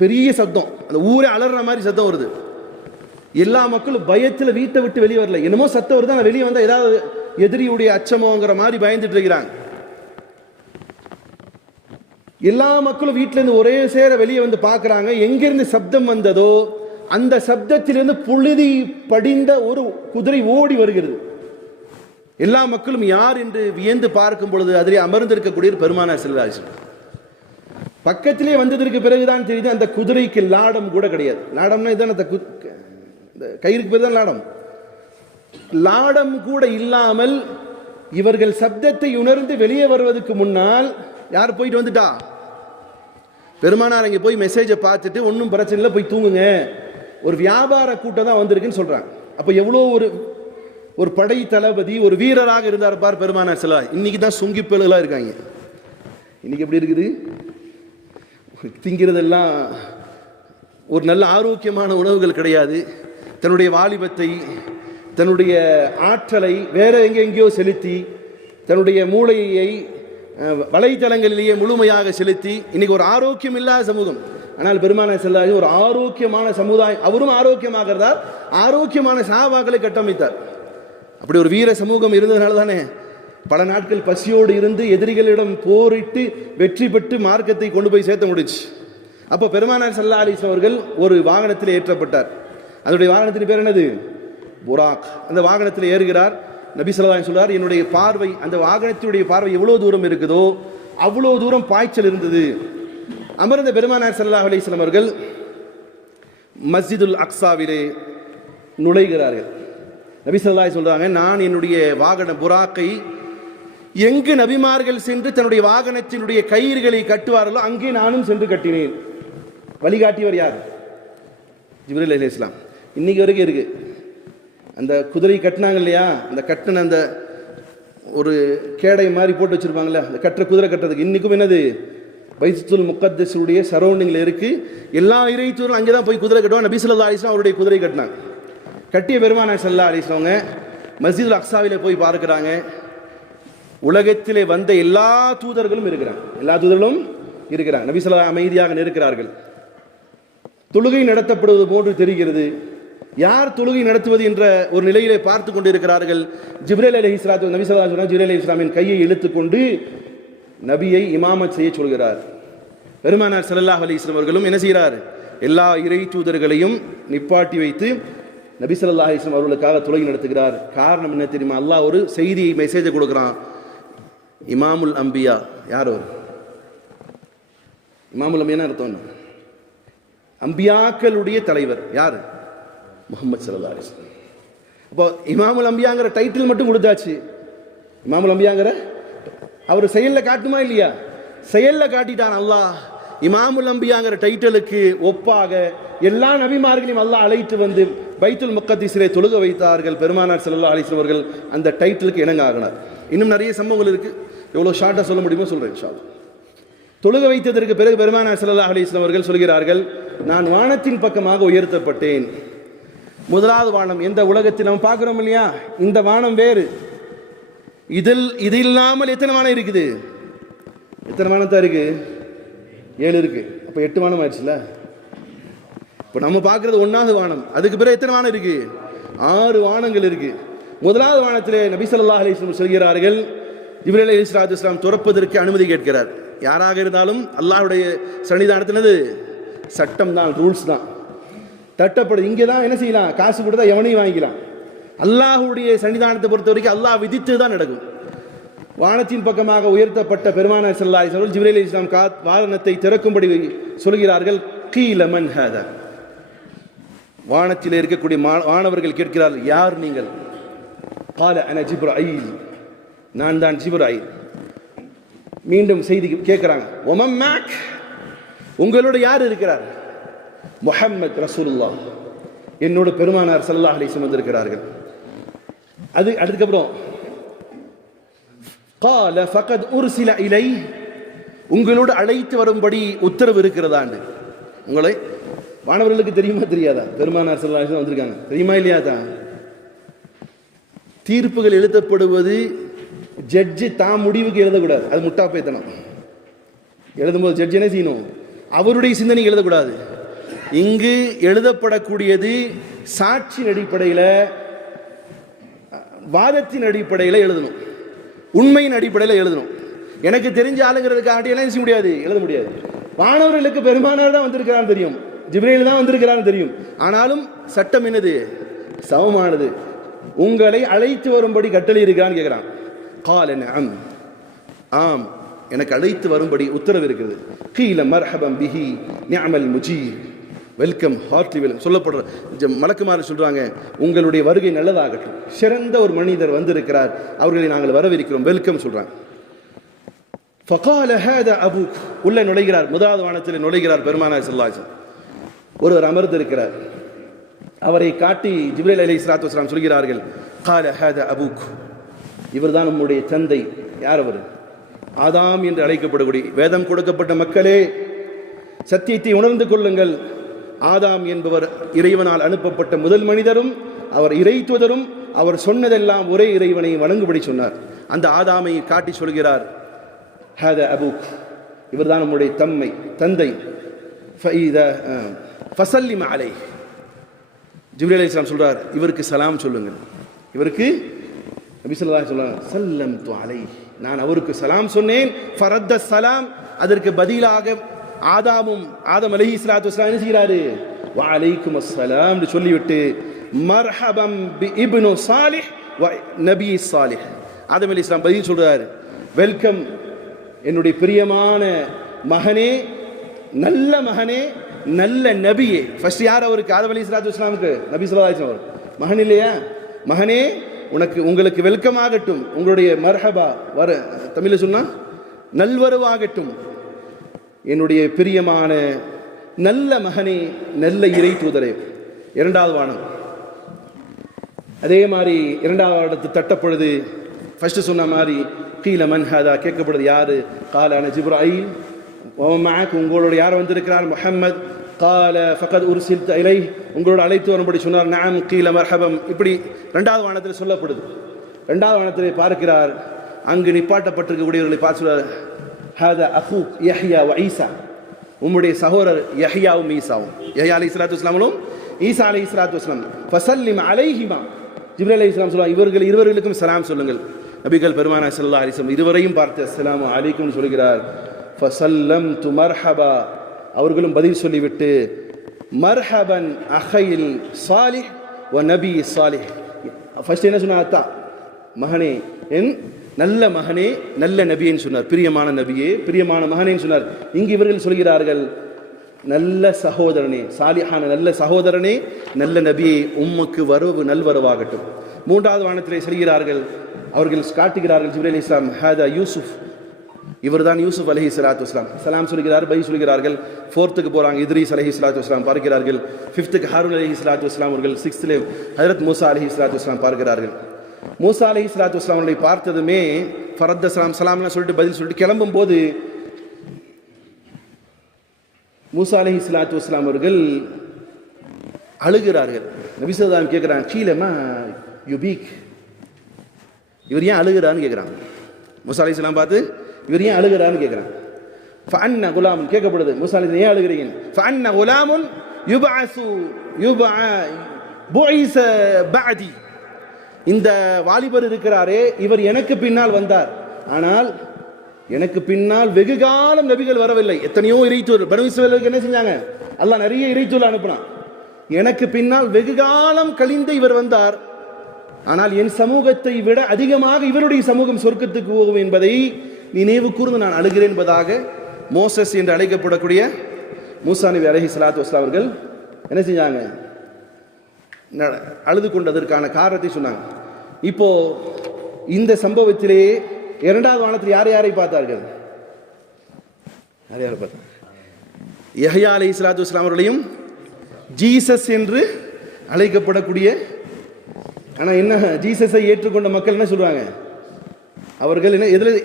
பெரிய சத்தம், அந்த ஊரே அலற மாதிரி சத்தம் வருது. எல்லா மக்களும் பயத்தில் வீட்டை விட்டு வெளியே வரல. என்னமோ சத்தம் வருது, ஆனால் வெளியே வந்தால் ஏதாவது எதிரியுடைய அச்சமோங்கிற மாதிரி பயந்துட்டு இருக்கிறாங்க. எல்லா மக்களும் வீட்டிலேருந்து ஒரே சேர வெளியே வந்து பார்க்குறாங்க. எங்கிருந்து சப்தம் வந்ததோ அந்த சப்தத்திலிருந்து புழுதி படிந்த ஒரு குதிரை ஓடி வருகிறது. எல்லா மக்களும் யார் என்று வியந்து பார்க்கும் பொழுது அதிலே அமர்ந்திருக்கக்கூடிய பெருமானார் ஸல்லல்லாஹு அலைஹி வஸல்லம். பக்கத்திலே வந்ததற்கு பிறகுதான் தெரியுது அந்த குதிரைக்கு லாடம் கூட கிடையாது. லாடம்னா இதுதான், அந்த கயிறுக்கு பேர் தான் லாடம். லாடம் கூட இல்லாமல் இவர்கள் சப்தத்தை உணர்ந்து வெளியே வருவதற்கு முன்னால் யார் போயிட்டு வந்துட்டா? பெருமானார் அங்கே போய் மெசேஜை பார்த்துட்டு, ஒன்றும் பிரச்சனை இல்லை, போய் தூங்குங்க, ஒரு வியாபார கூட்டம் தான் வந்திருக்குன்னு சொல்றாங்க. அப்போ எவ்வளோ ஒரு படை தளபதி, ஒரு வீரராக இருந்தார் பார் பெருமானார் ஸல்லல்லாஹு அலைஹி வஸல்லம். இன்னைக்கு தான் சுங்கிப்பேலுகளாக இருக்காங்க. இன்னைக்கு எப்படி இருக்குது? திங்கிறதெல்லாம் ஒரு நல்ல ஆரோக்கியமான உணவுகள் கிடையாது. தன்னுடைய வாலிபத்தை, தன்னுடைய ஆற்றலை வேற எங்கெங்கேயோ செலுத்தி, தன்னுடைய மூளையை வலைத்தளங்களிலேயே முழுமையாக செலுத்தி இன்னைக்கு ஒரு ஆரோக்கியம் இல்லாத சமூகம். ஆனால் பெருமானார் ஸல்லல்லாஹு அலைஹி வஸல்லம் ஒரு ஆரோக்கியமான சமுதாயம், அவரும் ஆரோக்கியமாக இருந்தார், ஆரோக்கியமான சஹாபாக்களை கட்டமைத்தார். அப்படி ஒரு வீர சமூகம் இருந்ததுனால தானே பல நாட்கள் பசியோடு இருந்து எதிரிகளிடம் போரிட்டு வெற்றி பெற்று மார்க்கத்தை கொண்டு போய் சேர்த்த முடிச்சு. அப்போ பெருமானார் ஸல்லல்லாஹு அலைஹி வஸல்லம் அவர்கள் ஒரு வாகனத்தில் ஏற்றப்பட்டார். அதனுடைய வாகனத்தின் பேர் என்னது? புராக். அந்த வாகனத்தில் ஏறுகிறார். நபி ஸல்லல்லாஹு அலைஹி வஸல்லம் சொல்றார், என்னுடைய பார்வை, அந்த வாகனத்தினுடைய பார்வை எவ்வளவு தூரம் இருக்குதோ அவ்வளோ தூரம் பாய்ச்சல் இருந்தது. அமர்ந்த பெருமானார் ஸல்லல்லாஹு அலைஹி வஸல்லம் அவர்கள் மஸ்ஜிதுல் அக்ஸாவிலே நுழைகிறார்கள். நபி ஸல்லல்லாஹு அலைஹி வஸல்லம் சொல்றாங்க, நான் என்னுடைய வாகன புராக்கை எங்கு நபிமார்கள் சென்று தன்னுடைய வாகனத்தினுடைய கயிறுகளை கட்டுவார்களோ அங்கே நானும் சென்று கட்டினேன். வழிகாட்டியவர் யார்? ஜிப்ரீல் அலைஹிஸ்ஸலாம். இன்னைக்கு வரைக்கும் இருக்கு. அந்த குதிரை கட்டினாங்க இல்லையா, அந்த கட்டின அந்த ஒரு கேடை மாதிரி போட்டு வச்சிருப்பாங்கல்ல, அந்த கட்டுற குதிரை கட்டுறதுக்கு இன்னைக்கும் என்னது பைத்துல் முகத்தஸுடைய சரௌண்டிங்கில் இருக்கு. எல்லா இறைத்தூரும் அங்கே தான் போய் குதிரை கட்டுவாங்க. நபி ஸல்லல்லாஹு அலைஹி வஸல்லம் அவருடைய குதிரை கட்டினாங்க. கட்டிய பெருமானார் ஸல்லல்லாஹு அலைஹி வஸல்லம் மஸ்ஜிதுல் அக்ஸாவிலே போய் பார்க்கிறாங்க. உலகத்திலே வந்த எல்லா தூதர்களும் இருக்கிறாங்க. எல்லா தூதர்களும் இருக்கிறாங்க. நபி ஸல்லல்லாஹு அமைதியாக இருக்கிறார்கள். தொழுகை நடத்தப்படுவது போன்று தெரிகிறது. யார் தொழுகை நடத்துவது என்ற ஒரு நிலையிலே பார்த்து கொண்டு இருக்கிறார்கள். ஜிப்ரீல் அலைஹிஸ்ஸலாத்து நபி ஸல்லல்லாஹு அலைஹி வஸல்லம் ஜிப்ரீல் அலைஹிஸ்ஸலாமின் கையை இழுத்துக்கொண்டு நபியை இமாமத் செய்ய சொல்கிறார். பெருமானார் ஸல்லல்லாஹு அலைஹி வஸல்லம் அவர்களும் என்ன செய்கிறார்? எல்லா இறை தூதர்களையும் நிப்பாட்டி வைத்து நபி ஸல்லல்லாஹு அலைஹி வஸல்லம் அவர்களுக்காக தொழுகை நடத்துகிறார். காரணம் என்ன தெரியுமா? அல்லாஹ் ஒரு செய்தியை மெசேஜை கொடுக்குறான். இமாமுல் அம்பியா யார்? அவர் இமாமுல் அம்பியா அர்த்தம் என்ன? அம்பியாக்களுடைய தலைவர் யார்? முஹம்மது ஸல்லல்லாஹு அலைஹி வஸல்லம். அப்போ இமாமுல் அம்பியாங்கிற டைட்டில் மட்டும் கொடுத்தாச்சு. இமாமுல் அம்பியாங்கிற அவர் செயலில் காட்டுமா இல்லையா? செயலில் காட்டிட்டான் அல்லாஹ். இமாமுல் அம்பியாங்கிற டைட்டிலுக்கு ஒப்பாக எல்லா நபிமார்களையும் அல்லாஹ் அழைத்து வந்து பைத்துல் முக்கத்திஸிலே தொழுக வைத்தார்கள். பெருமானார் ஸல்லல்லாஹு அலைஹி வஸல்லம் அவர்கள் அந்த டைட்டிலுக்கு இணங்க ஆகினார். இன்னும் நிறைய சம்பவங்கள் இருக்கு. எவ்வளோ ஷார்ட்டாக சொல்ல முடியுமோ சொல்றேன் இன்ஷா அல்லாஹ். தொழுக வைத்ததற்கு பிறகு பெருமானார் ஸல்லல்லாஹு அலைஹி வஸல்லம் அவர்கள் சொல்கிறார்கள், நான் வானத்தின் பக்கமாக உயர்த்தப்பட்டேன். முதலாவது வானம் எந்த உலகத்தில் நம்ம பார்க்கிறோம் இல்லையா, இந்த வானம் வேறு. இது இல்லாமல் எத்தனை வானம் இருக்குது? எத்தனை வானம் தான் இருக்கு? 7 இருக்கு. அப்ப 8 வானம் ஆயிடுச்சுல. இப்ப நம்ம பார்க்கிறது 1வது வானம். அதுக்கு பிறகு எத்தனை வானம் இருக்கு? 6 வானங்கள் இருக்கு. முதலாவது வானத்திலே நபி ஸல்லல்லாஹு அலைஹி வஸல்லம் சொல்கிறார்கள், ஜிப்ரீல் அலைஹிஸ்ஸலாம் துறப்பதற்கு அனுமதி கேட்கிறார். யாராக இருந்தாலும் அல்லாஹ்வுடைய சன்னிதானத்தினது சட்டம் தான், ரூல்ஸ் தான் தட்டப்படுது. இங்கே தான் என்ன செய்யலாம்? காசு கொடுத்தா எவனையும் வாங்கிக்கலாம். அல்லாஹ்வுடைய சன்னிதானத்தை பொறுத்த வரைக்கும் அல்லாஹ் விதித்து தான் நடக்கும். வானத்தின் பக்கமாக உயர்த்தப்பட்ட பெருமானார் ஸல்லல்லாஹு அலைஹி வஸல்லம் ஜிப்ரீல் அலைஹிஸ்ஸலாம் வானத்தை திறக்கும்படி சொல்கிறார்கள். கீல மன் ஹாதா, வானத்தில் இருக்கக்கூடிய வானவர்கள் கேட்கிறார்கள், யார் நீங்கள்? கால அன ஜிப்ராயில், நான் தான் ஜிப்ராயில். மீண்டும் செய்தி கேட்கிறாங்க, ஒமம் மேக், உங்களோட யார் இருக்கிறார்? முஹம்மத் ரசூலுல்லாஹ், என்னோட பெருமானார் ஸல்லல்லாஹு அலைஹி வஸல்லம் வந்திருக்கிறார்கள். அதுக்கப்புறம் قال فقد ارسل الي, உங்களோடு அழைத்து வரும்படி உத்தரவு இருக்கிறதாண்டு. உங்களை வானவர்களுக்கு தெரியுமா தெரியாதா? பெருமானார் ஸல்லல்லாஹு அலைஹி வஸல்லம் வந்திருக்காங்க, தெரியுமா இல்லையாதா? தீர்ப்புகள் எழுதப்படுவது ஜட்ஜி தான் முடிவுக்கு எழுதக்கூடாது. அது முட்டாப்பேத்தனம். எழுதும்போது ஜட்ஜி என்ன செய்யணும்? அவருடைய சிந்தனை எழுதக்கூடாது. இங்கு எழுதப்படக்கூடியது சாட்சியின் அடிப்படையில், வாதத்தின் அடிப்படையில் எழுதணும், உண்மையின் அடிப்படையில் எழுதணும். எனக்கு தெரிஞ்ச ஆளுங்கிறதுக்காக எல்லாம் செய்ய முடியாது, எழுத முடியாது. வானவர்களுக்கு பெருமானார் தான் வந்திருக்கிறான்னு தெரியும், ஜிப்ரீல் தான் வந்திருக்கிறான்னு தெரியும். ஆனாலும் சட்டம் என்னது? சமமானது. உங்களை அழைத்து வரும்படி கட்டளை இருக்கிறான்னு கேட்கிறான். கால நஅம், ஆம், எனக்கு அழைத்து வரும்படி உத்தரவு இருக்கிறது. கீல மர்ஹபம் பிஹி நிஅமல் முஜீர், வெல்கம், ஹார்ட்லி வெல்கம் சொல்லப்படுற மலக்குமார் சொல்றாங்க, உங்களுடைய வருகை நல்லதாகட்டும், சிறந்த ஒரு மனிதர் வந்திருக்கிறார், அவர்களை நாங்கள் வரவேற்கிறோம், வெல்கம் சொல்றாங்க. ஃபகால ஹாதா அபூக், உள்ள நுழைகிறார். முதலாவது வானத்தில் நுழைகிறார் பெருமானார் ஸல்லல்லாஹு அலைஹி வஸல்லம். ஒருவர் அமர்ந்திருக்கிறார். அவரை காட்டி ஜிப்ரீல் அலைஹிஸ்ஸலாத்து வஸலாம் சொல்கிறார்கள், கால ஹாதா அபூக், இவர்தான் நம்முடைய தந்தை. யார் அவர்? ஆதாம் என்று அழைக்கப்படக்கூடிய வேதம் கொடுக்கப்பட்ட மக்களே, சத்தியத்தை உணர்ந்து கொள்ளுங்கள். ஆதாம் என்பவர் இறைவனால் அனுப்பப்பட்ட முதல் மனிதரும் அவர் இறைத்துவதரும், அவர் சொன்னதெல்லாம் ஒரே இறைவனை வணங்கும்படி சொன்னார். அந்த ஆதாமை காட்டி சொல்கிறார், ஹாதா அபூக், இவர்தான் நம்முடைய தந்தை. ஃபஸல்லிம் அலைஹ், ஜிப்ரீல் அலைஹிஸ்ஸலாம் சொல்றார், இவருக்கு சலாம் சொல்லுங்கள். இவருக்கு நபி ஸல்லல்லாஹு அலைஹி வஸல்லம் சல்லம்து அலைஹ், நான் அவருக்கு சலாம் சொன்னேன். ஃபரத்த சலாம், அதற்கு பதிலாக ஆதம் அலைஹிஸ்ஸலாத்து வஸலாம் என்ன செய்கிறாரு? வ அலைக்கும் அஸ்ஸலாம் என்று சொல்லிவிட்டு மர்ஹபம் பி இப்னு சாலிஹ் வ நபி சாலிஹ், ஆதம் அலைஹிஸ்ஸலாம் பதில் சொல்றாரு, வெல்கம் என்னுடைய பிரியமான மகனே, நல்ல மகனே, நல்ல நபியே. ஃபர்ஸ்ட் யார் அவருக்கு? ஆதம் அலைஹிஸ்ஸலாத்து வஸலாமுக்கு நபி ஸல்லல்லாஹு அலைஹி வஸல்லம் மகன் இல்லையா? மகனே, உங்களுக்கு வெல்கமாகட்டும், உங்களுடைய மர்ஹபா வர தமிழில் சொன்னா நல்வரவாகட்டும், என்னுடைய பிரியமான நல்ல மகனே, நல்ல இறை தூதரே. இரண்டாவது வானம். அதே மாதிரி இரண்டாவது இடத்து தட்டப்படுது. ஃபர்ஸ்ட் சொன்ன மாதிரி கீல மன் ஹாதா கேட்கப்படுது, யாரு? கால அன ஜிப்ராயில், உங்களோட யார் வந்திருக்கிறார்? முஹம்மத். கால ஃபகத் உர்சில்த இலை, உங்களோட அழைத்து வரும்படி சொன்னார். நாம் கீல மர்ஹபம். இப்படி ரெண்டாவது வானத்தில் சொல்லப்படுது. ரெண்டாவது வானத்தில் பார்க்கிறார், அங்கு நிப்பாட்டப்பட்டிருக்கக்கூடியவர்களை பார்த்து சொல்றார், ஹாதா அஹூக் யஹ்யா வ ஈசா, உம்முடைய சகோதரர் யஹ்யாவும் ஈசாவும். யஹ்யா அலைஹிஸ்ஸலாத்து வஸ்ஸலாமும் ஈசா அலைஹிஸ்ஸலாத்து வஸ்ஸலாம். ஃபஸல்லிம் அலைஹிமா, ஜிப்ரீல் அலைஹிஸ்ஸலாம் சொல்றாங்க, இருவர்களுக்கும் சலாம் சொல்லுங்கள். நபிகள் பெருமானார் ஸல்லல்லாஹு அலைஹி வஸல்லம் இருவரையும் பார்த்து அஸ்ஸலாமு அலைக்கும் சொல்கிறார். ஃபஸல்லம்து மர்ஹபா, அவர்களும் பதில் சொல்லிவிட்டு மர்ஹபன் அஹைல் சாலிஹ் வ நபி சாலிஹ். ஃபர்ஸ்ட் என்ன சொன்னார்? மகனே, என் நல்ல மகனே, நல்ல நபியேன்னு சொன்னார். பிரியமான நபியே, பிரியமான மகனேன்னு சொன்னார். இங்கு இவர்கள் சொல்கிறார்கள், நல்ல சகோதரனே, சாலிஹான நல்ல சகோதரனே, நல்ல நபியே, உம்முக்கு வரவு நல்வரவாகட்டும். மூன்றாவது வானத்திலே செல்கிறார்கள். அவர்கள் காட்டுகிறார்கள், ஜிப்ரீல் அலைஹிஸ்ஸலாம், ஹாதா யூசுப், இவர்தான் யூசுப் அலைஹிஸ்ஸலாத்து வஸ்ஸலாம். சலாம் சொல்கிறார், பை சொல்கிறார்கள். ஃபோர்த்துக்கு போறாங்க, இத்ரீஸ் அலைஹிஸ்ஸலாத்து வஸ்ஸலாம் பார்க்கிறார்கள். ஃபிஃப்த்துக்கு ஹாரூன் அலைஹிஸ்ஸலாத்து வஸ்ஸலாம் அவர்கள். சிக்ஸ்த்ல ஹஜ்ரத் மூசா அலைஹிஸ்ஸலாத்து வஸ்ஸலாம் பார்க்கிறார்கள். மூசா அலைஹிஸ்ஸலாத்து வஸ்ஸலாம் அவர்களை பார்த்ததுமே ஃபரத்த சலாம் சலாம்லாம் சொல்லிட்டு பதில் சொல்லிட்டு கிளம்பும் போது மூசா அலைஹிஸ்ஸலாத்து வஸ்ஸலாம் அவர்கள் அழுகிறார்கள். நபி ஸல்லல்லாஹு அலைஹி வஸல்லம் கேட்குறாங்க, கீலமா யுபீக், இவர் ஏன் அழுகிறான்னு கேட்குறாங்க. மூசா அலைஹிஸ்ஸலாம் பார்த்து இவர் ஏன் அழுகிறான்னு கேட்குறாங்க. ஃபஅன்ன குலாம் கேட்கப்படுது, மூசா அலைஹிஸ்ஸலாம் ஏன் அழுகிறீங்க? ஃபஅன்ன குலாமுன் யுபஅஸு புஇஸ பஅதி, இந்த வாலிபர் இருக்கிறாரே, இவர் எனக்கு பின்னால் வந்தார், ஆனால் எனக்கு பின்னால் வெகு காலம் நபிகள் வரவில்லை. எத்தனையோ இறைத்தூர் பனு இஸ்ரவேலுக்கு என்ன செஞ்சாங்க? அல்லாஹ் நிறைய இறைத்தூர் அனுப்பினான். எனக்கு பின்னால் வெகு காலம் கழிந்து இவர் வந்தார், ஆனால் என் சமூகத்தை விட அதிகமாக இவருடைய சமூகம் சொர்க்கத்துக்கு போகும் என்பதை நினைவு கூர்ந்து நான் அழுகிறேன் என்பதாக மோசஸ் என்று அழைக்கப்படக்கூடிய மூசா நபி அலைஹிஸ்ஸலாத்து வஸ்ஸலாம் அவர்கள் என்ன செஞ்சாங்க? அழுது கொண்டதற்கான காரணத்தை சொன்னாங்க. இப்போ இந்த சம்பவத்திலே இரண்டாவது வானத்தில் யார் யாரை பார்த்தார்கள்? யார் யாரை பார்த்தாங்க? யஹ்யா அலைஹிஸ்ஸலாத்து வஸ்ஸலாம் அவர்களையும் ஜீசஸ் என்று அழைக்கப்படக்கூடிய, ஆனால் என்ன, ஜீசஸை ஏற்றுக்கொண்ட மக்கள் என்ன சொல்றாங்க? அவர்கள் என்ன இதில்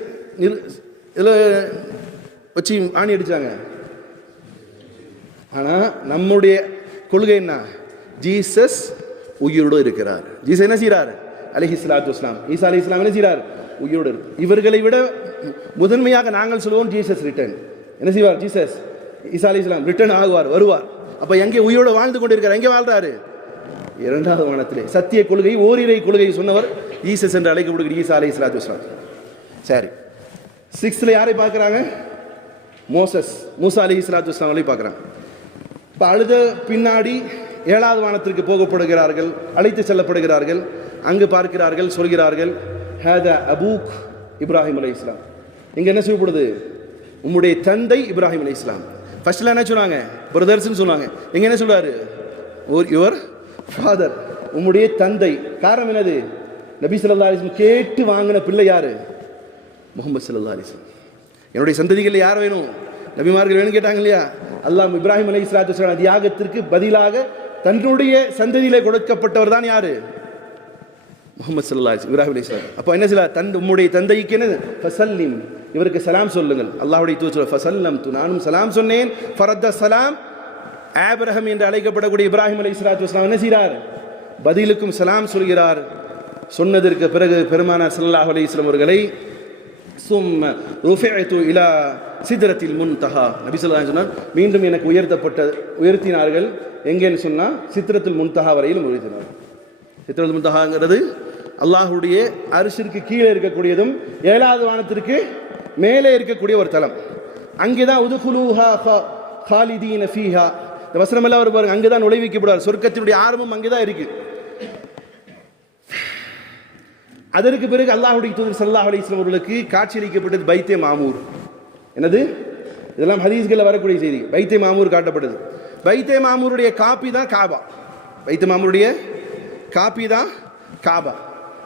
வச்சு ஆணி அடிச்சாங்க. ஆனால் நம்முடைய கொள்கை என்ன? ஜீசஸ் உயிரோடு இருக்கிறார். ஜீசஸ் என்ன செய்கிறார்? அலைஹிஸ்ஸலாத்து வஸ்ஸலாம். ஈசா அலைஹிஸ்ஸலாம் என்ன செய்கிறார்? உயிரோடு இருக்கு. இவர்களை விட முதன்மையாக நாங்கள் சொல்லுவோம், ஜீசஸ் ரிட்டர்ன். என்ன செய்வார்? ஜீசஸ் ஈசா அலைஹிஸ்ஸலாம் ரிட்டர்ன் ஆகுவார், வருவார். அப்போ எங்கே உயிரோடு வாழ்ந்து கொண்டிருக்கிறார்? எங்கே வாழ்றாரு? இரண்டாவது வானத்திலே. சத்திய கொள்கை, ஓரிரை கொள்கை சொன்னவர் ஈசஸ் என்று அழைக்கப்படுகிற ஈசா அலைஹிஸ்ஸலாத்து வஸ்ஸலாம். சரி, சிக்ஸ்த்ல யாரை பார்க்குறாங்க? மோசஸ், மூசா அலைஹிஸ்ஸலாத்து வஸ்ஸலாம் அவரை பார்க்குறாங்க. இப்போ அழுத பின்னாடி ஏழாவது வானத்திற்கு போகப்படுகிறார்கள், அழைத்து செல்லப்படுகிறார்கள். அங்கு பார்க்கிறார்கள், சொல்கிறார்கள், ஹாதா அபூக் இப்ராஹிம் அலைஹிஸ்ஸலாம். இங்கே என்ன செய்யப்படுது? உம்முடைய தந்தை இப்ராஹிம் அலைஹிஸ்ஸலாம். ஃபர்ஸ்ட்ல என்ன சொன்னாங்க? பிரதர்ஸ்ன்னு சொன்னாங்க. இங்கே என்ன சொல்றாரு? யுவர் ஃபாதர், உம்முடைய தந்தை. காரணம் என்னது? நபி ஸல்லல்லாஹு அலைஹி வஸல்லம் கேட்டு வாங்கின பிள்ளை யாரு? முஹம்மது ஸல்லல்லாஹு அலைஹி வஸல்லம். என்னுடைய சந்ததிகள் யார் வேணும்? நபிமார்கள் வேணும் கேட்டாங்க இல்லையா? அல்லாஹ் இப்ராஹிம் அலைஹிஸ்ஸலாத்து வஸ்ஸலாம் தியாகத்திற்கு பதிலாக தன்னுடைய சந்ததியிலே கொடுக்கப்பட்டவர் தான் யாரு? முஹம்மது ஸல்லல்லாஹு அலைஹி வஸல்லம், இப்ராஹிம் அலைஹிஸ்ஸலாம். அப்போ என்ன சொல்ல? உம்முடைய தந்தைக்கு என்ன? ஃபஸல்லிம், இவருக்கு சலாம் சொல்லுங்கள். அல்லாஹ்வுடைய தூதர் ஃபஸல்லம்து, நானும் சலாம் சொன்னேன். ஃபரத்த சலாம், ஆபிரஹாம் என்று அழைக்கப்படக்கூடிய இப்ராஹிம் அலைஹிஸ்ஸலாத்து வஸ்ஸலாம் என்ன செய்கிறார்? பதிலுக்கும் சலாம் சொல்கிறார். சொன்னதற்கு பிறகு பெருமானார் ஸல்லல்லாஹு அலைஹி வஸல்லம் அவர்களை சும்ம ருஃபிஅது இலா சித்ரத்தில் முன்தஹா, நபி ஸல்லல்லாஹு அலைஹி வஸல்லம் மீண்டும் எனக்கு உயர்த்தினார்கள். எங்கேன்னு சொன்னா சித்ரத்துல் முன்தஹா வரையிலும் உயர்த்தினார். சித்ரத்துல் முன்தஹாங்கிறது அல்லாஹ்வுடைய அரிசிற்கு கீழே இருக்கக்கூடியதும் ஏழாவது வானத்திற்கு மேலே இருக்கக்கூடிய ஒரு தலம். அங்கேதான் உதுகுலூஹா காலிதீன ஃபீஹா, இந்த வசனம் எல்லாம் பாருங்க, அங்கேதான் நுழைவிக்கப்படுவார். சொர்க்கத்தினுடைய ஆரம்பம் அங்கேதான் இருக்கு. அதற்கு பிறகு அல்லாஹ்வுடைய தூதர் ஸல்லல்லாஹு அலைஹி வஸல்லம் அவர்களுக்கு காட்சியளிக்கப்பட்டது பைத்தே மாமூர். என்னது? இதெல்லாம் ஹதீஸ்களில் வரக்கூடிய செய்தி. பைத்தே மாமூர் காட்டப்பட்டது. பைத்தே மாமூருடைய காப்பி தான் காபா. பைத்தே மாமூருடைய காப்பி தான் காபா.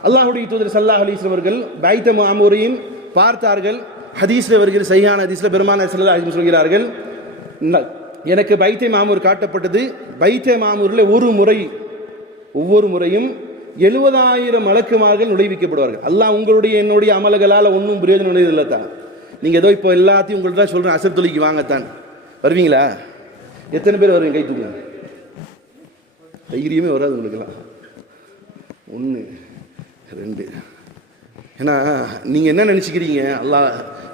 அல்லாஹ்வுடைய தூதர் ஸல்லல்லாஹு அலைஹி வஸல்லம் அவர்கள் பைத்த மாமூரையும் பார்த்தார்கள். ஹதீஸ்ல வருகிற சஹீஹான ஹதீஸ்ல பெருமானார் ஸல்லல்லாஹு அலைஹி வஸல்லம் சொல்கிறார்கள், எனக்கு பைத்த மாமூர் காட்டப்பட்டது. பைத்த மாமூரில் ஒவ்வொரு முறையும் 70,000 மலக்குமார்கள் நுழைவிக்கப்படுவார்கள். அல்லாஹ் உங்களுடைய என்னுடைய அமல்களால் ஒன்றும் பிரயோஜனம் இல்லை தான். நீங்கள் ஏதோ இப்போ எல்லாத்தையும் உங்கள்கிட்ட சொல்கிறேன், அசர் தொழுகைக்கு வாங்கத்தான் வருவீங்களா? எத்தனை பேர் வருவீங்க? கை தூக்குங்க. தைரியமே வராது உங்களுக்கெல்லாம். 1 2. ஏன்னா நீங்கள் என்ன நினச்சிக்கிறீங்க? அல்லாஹ்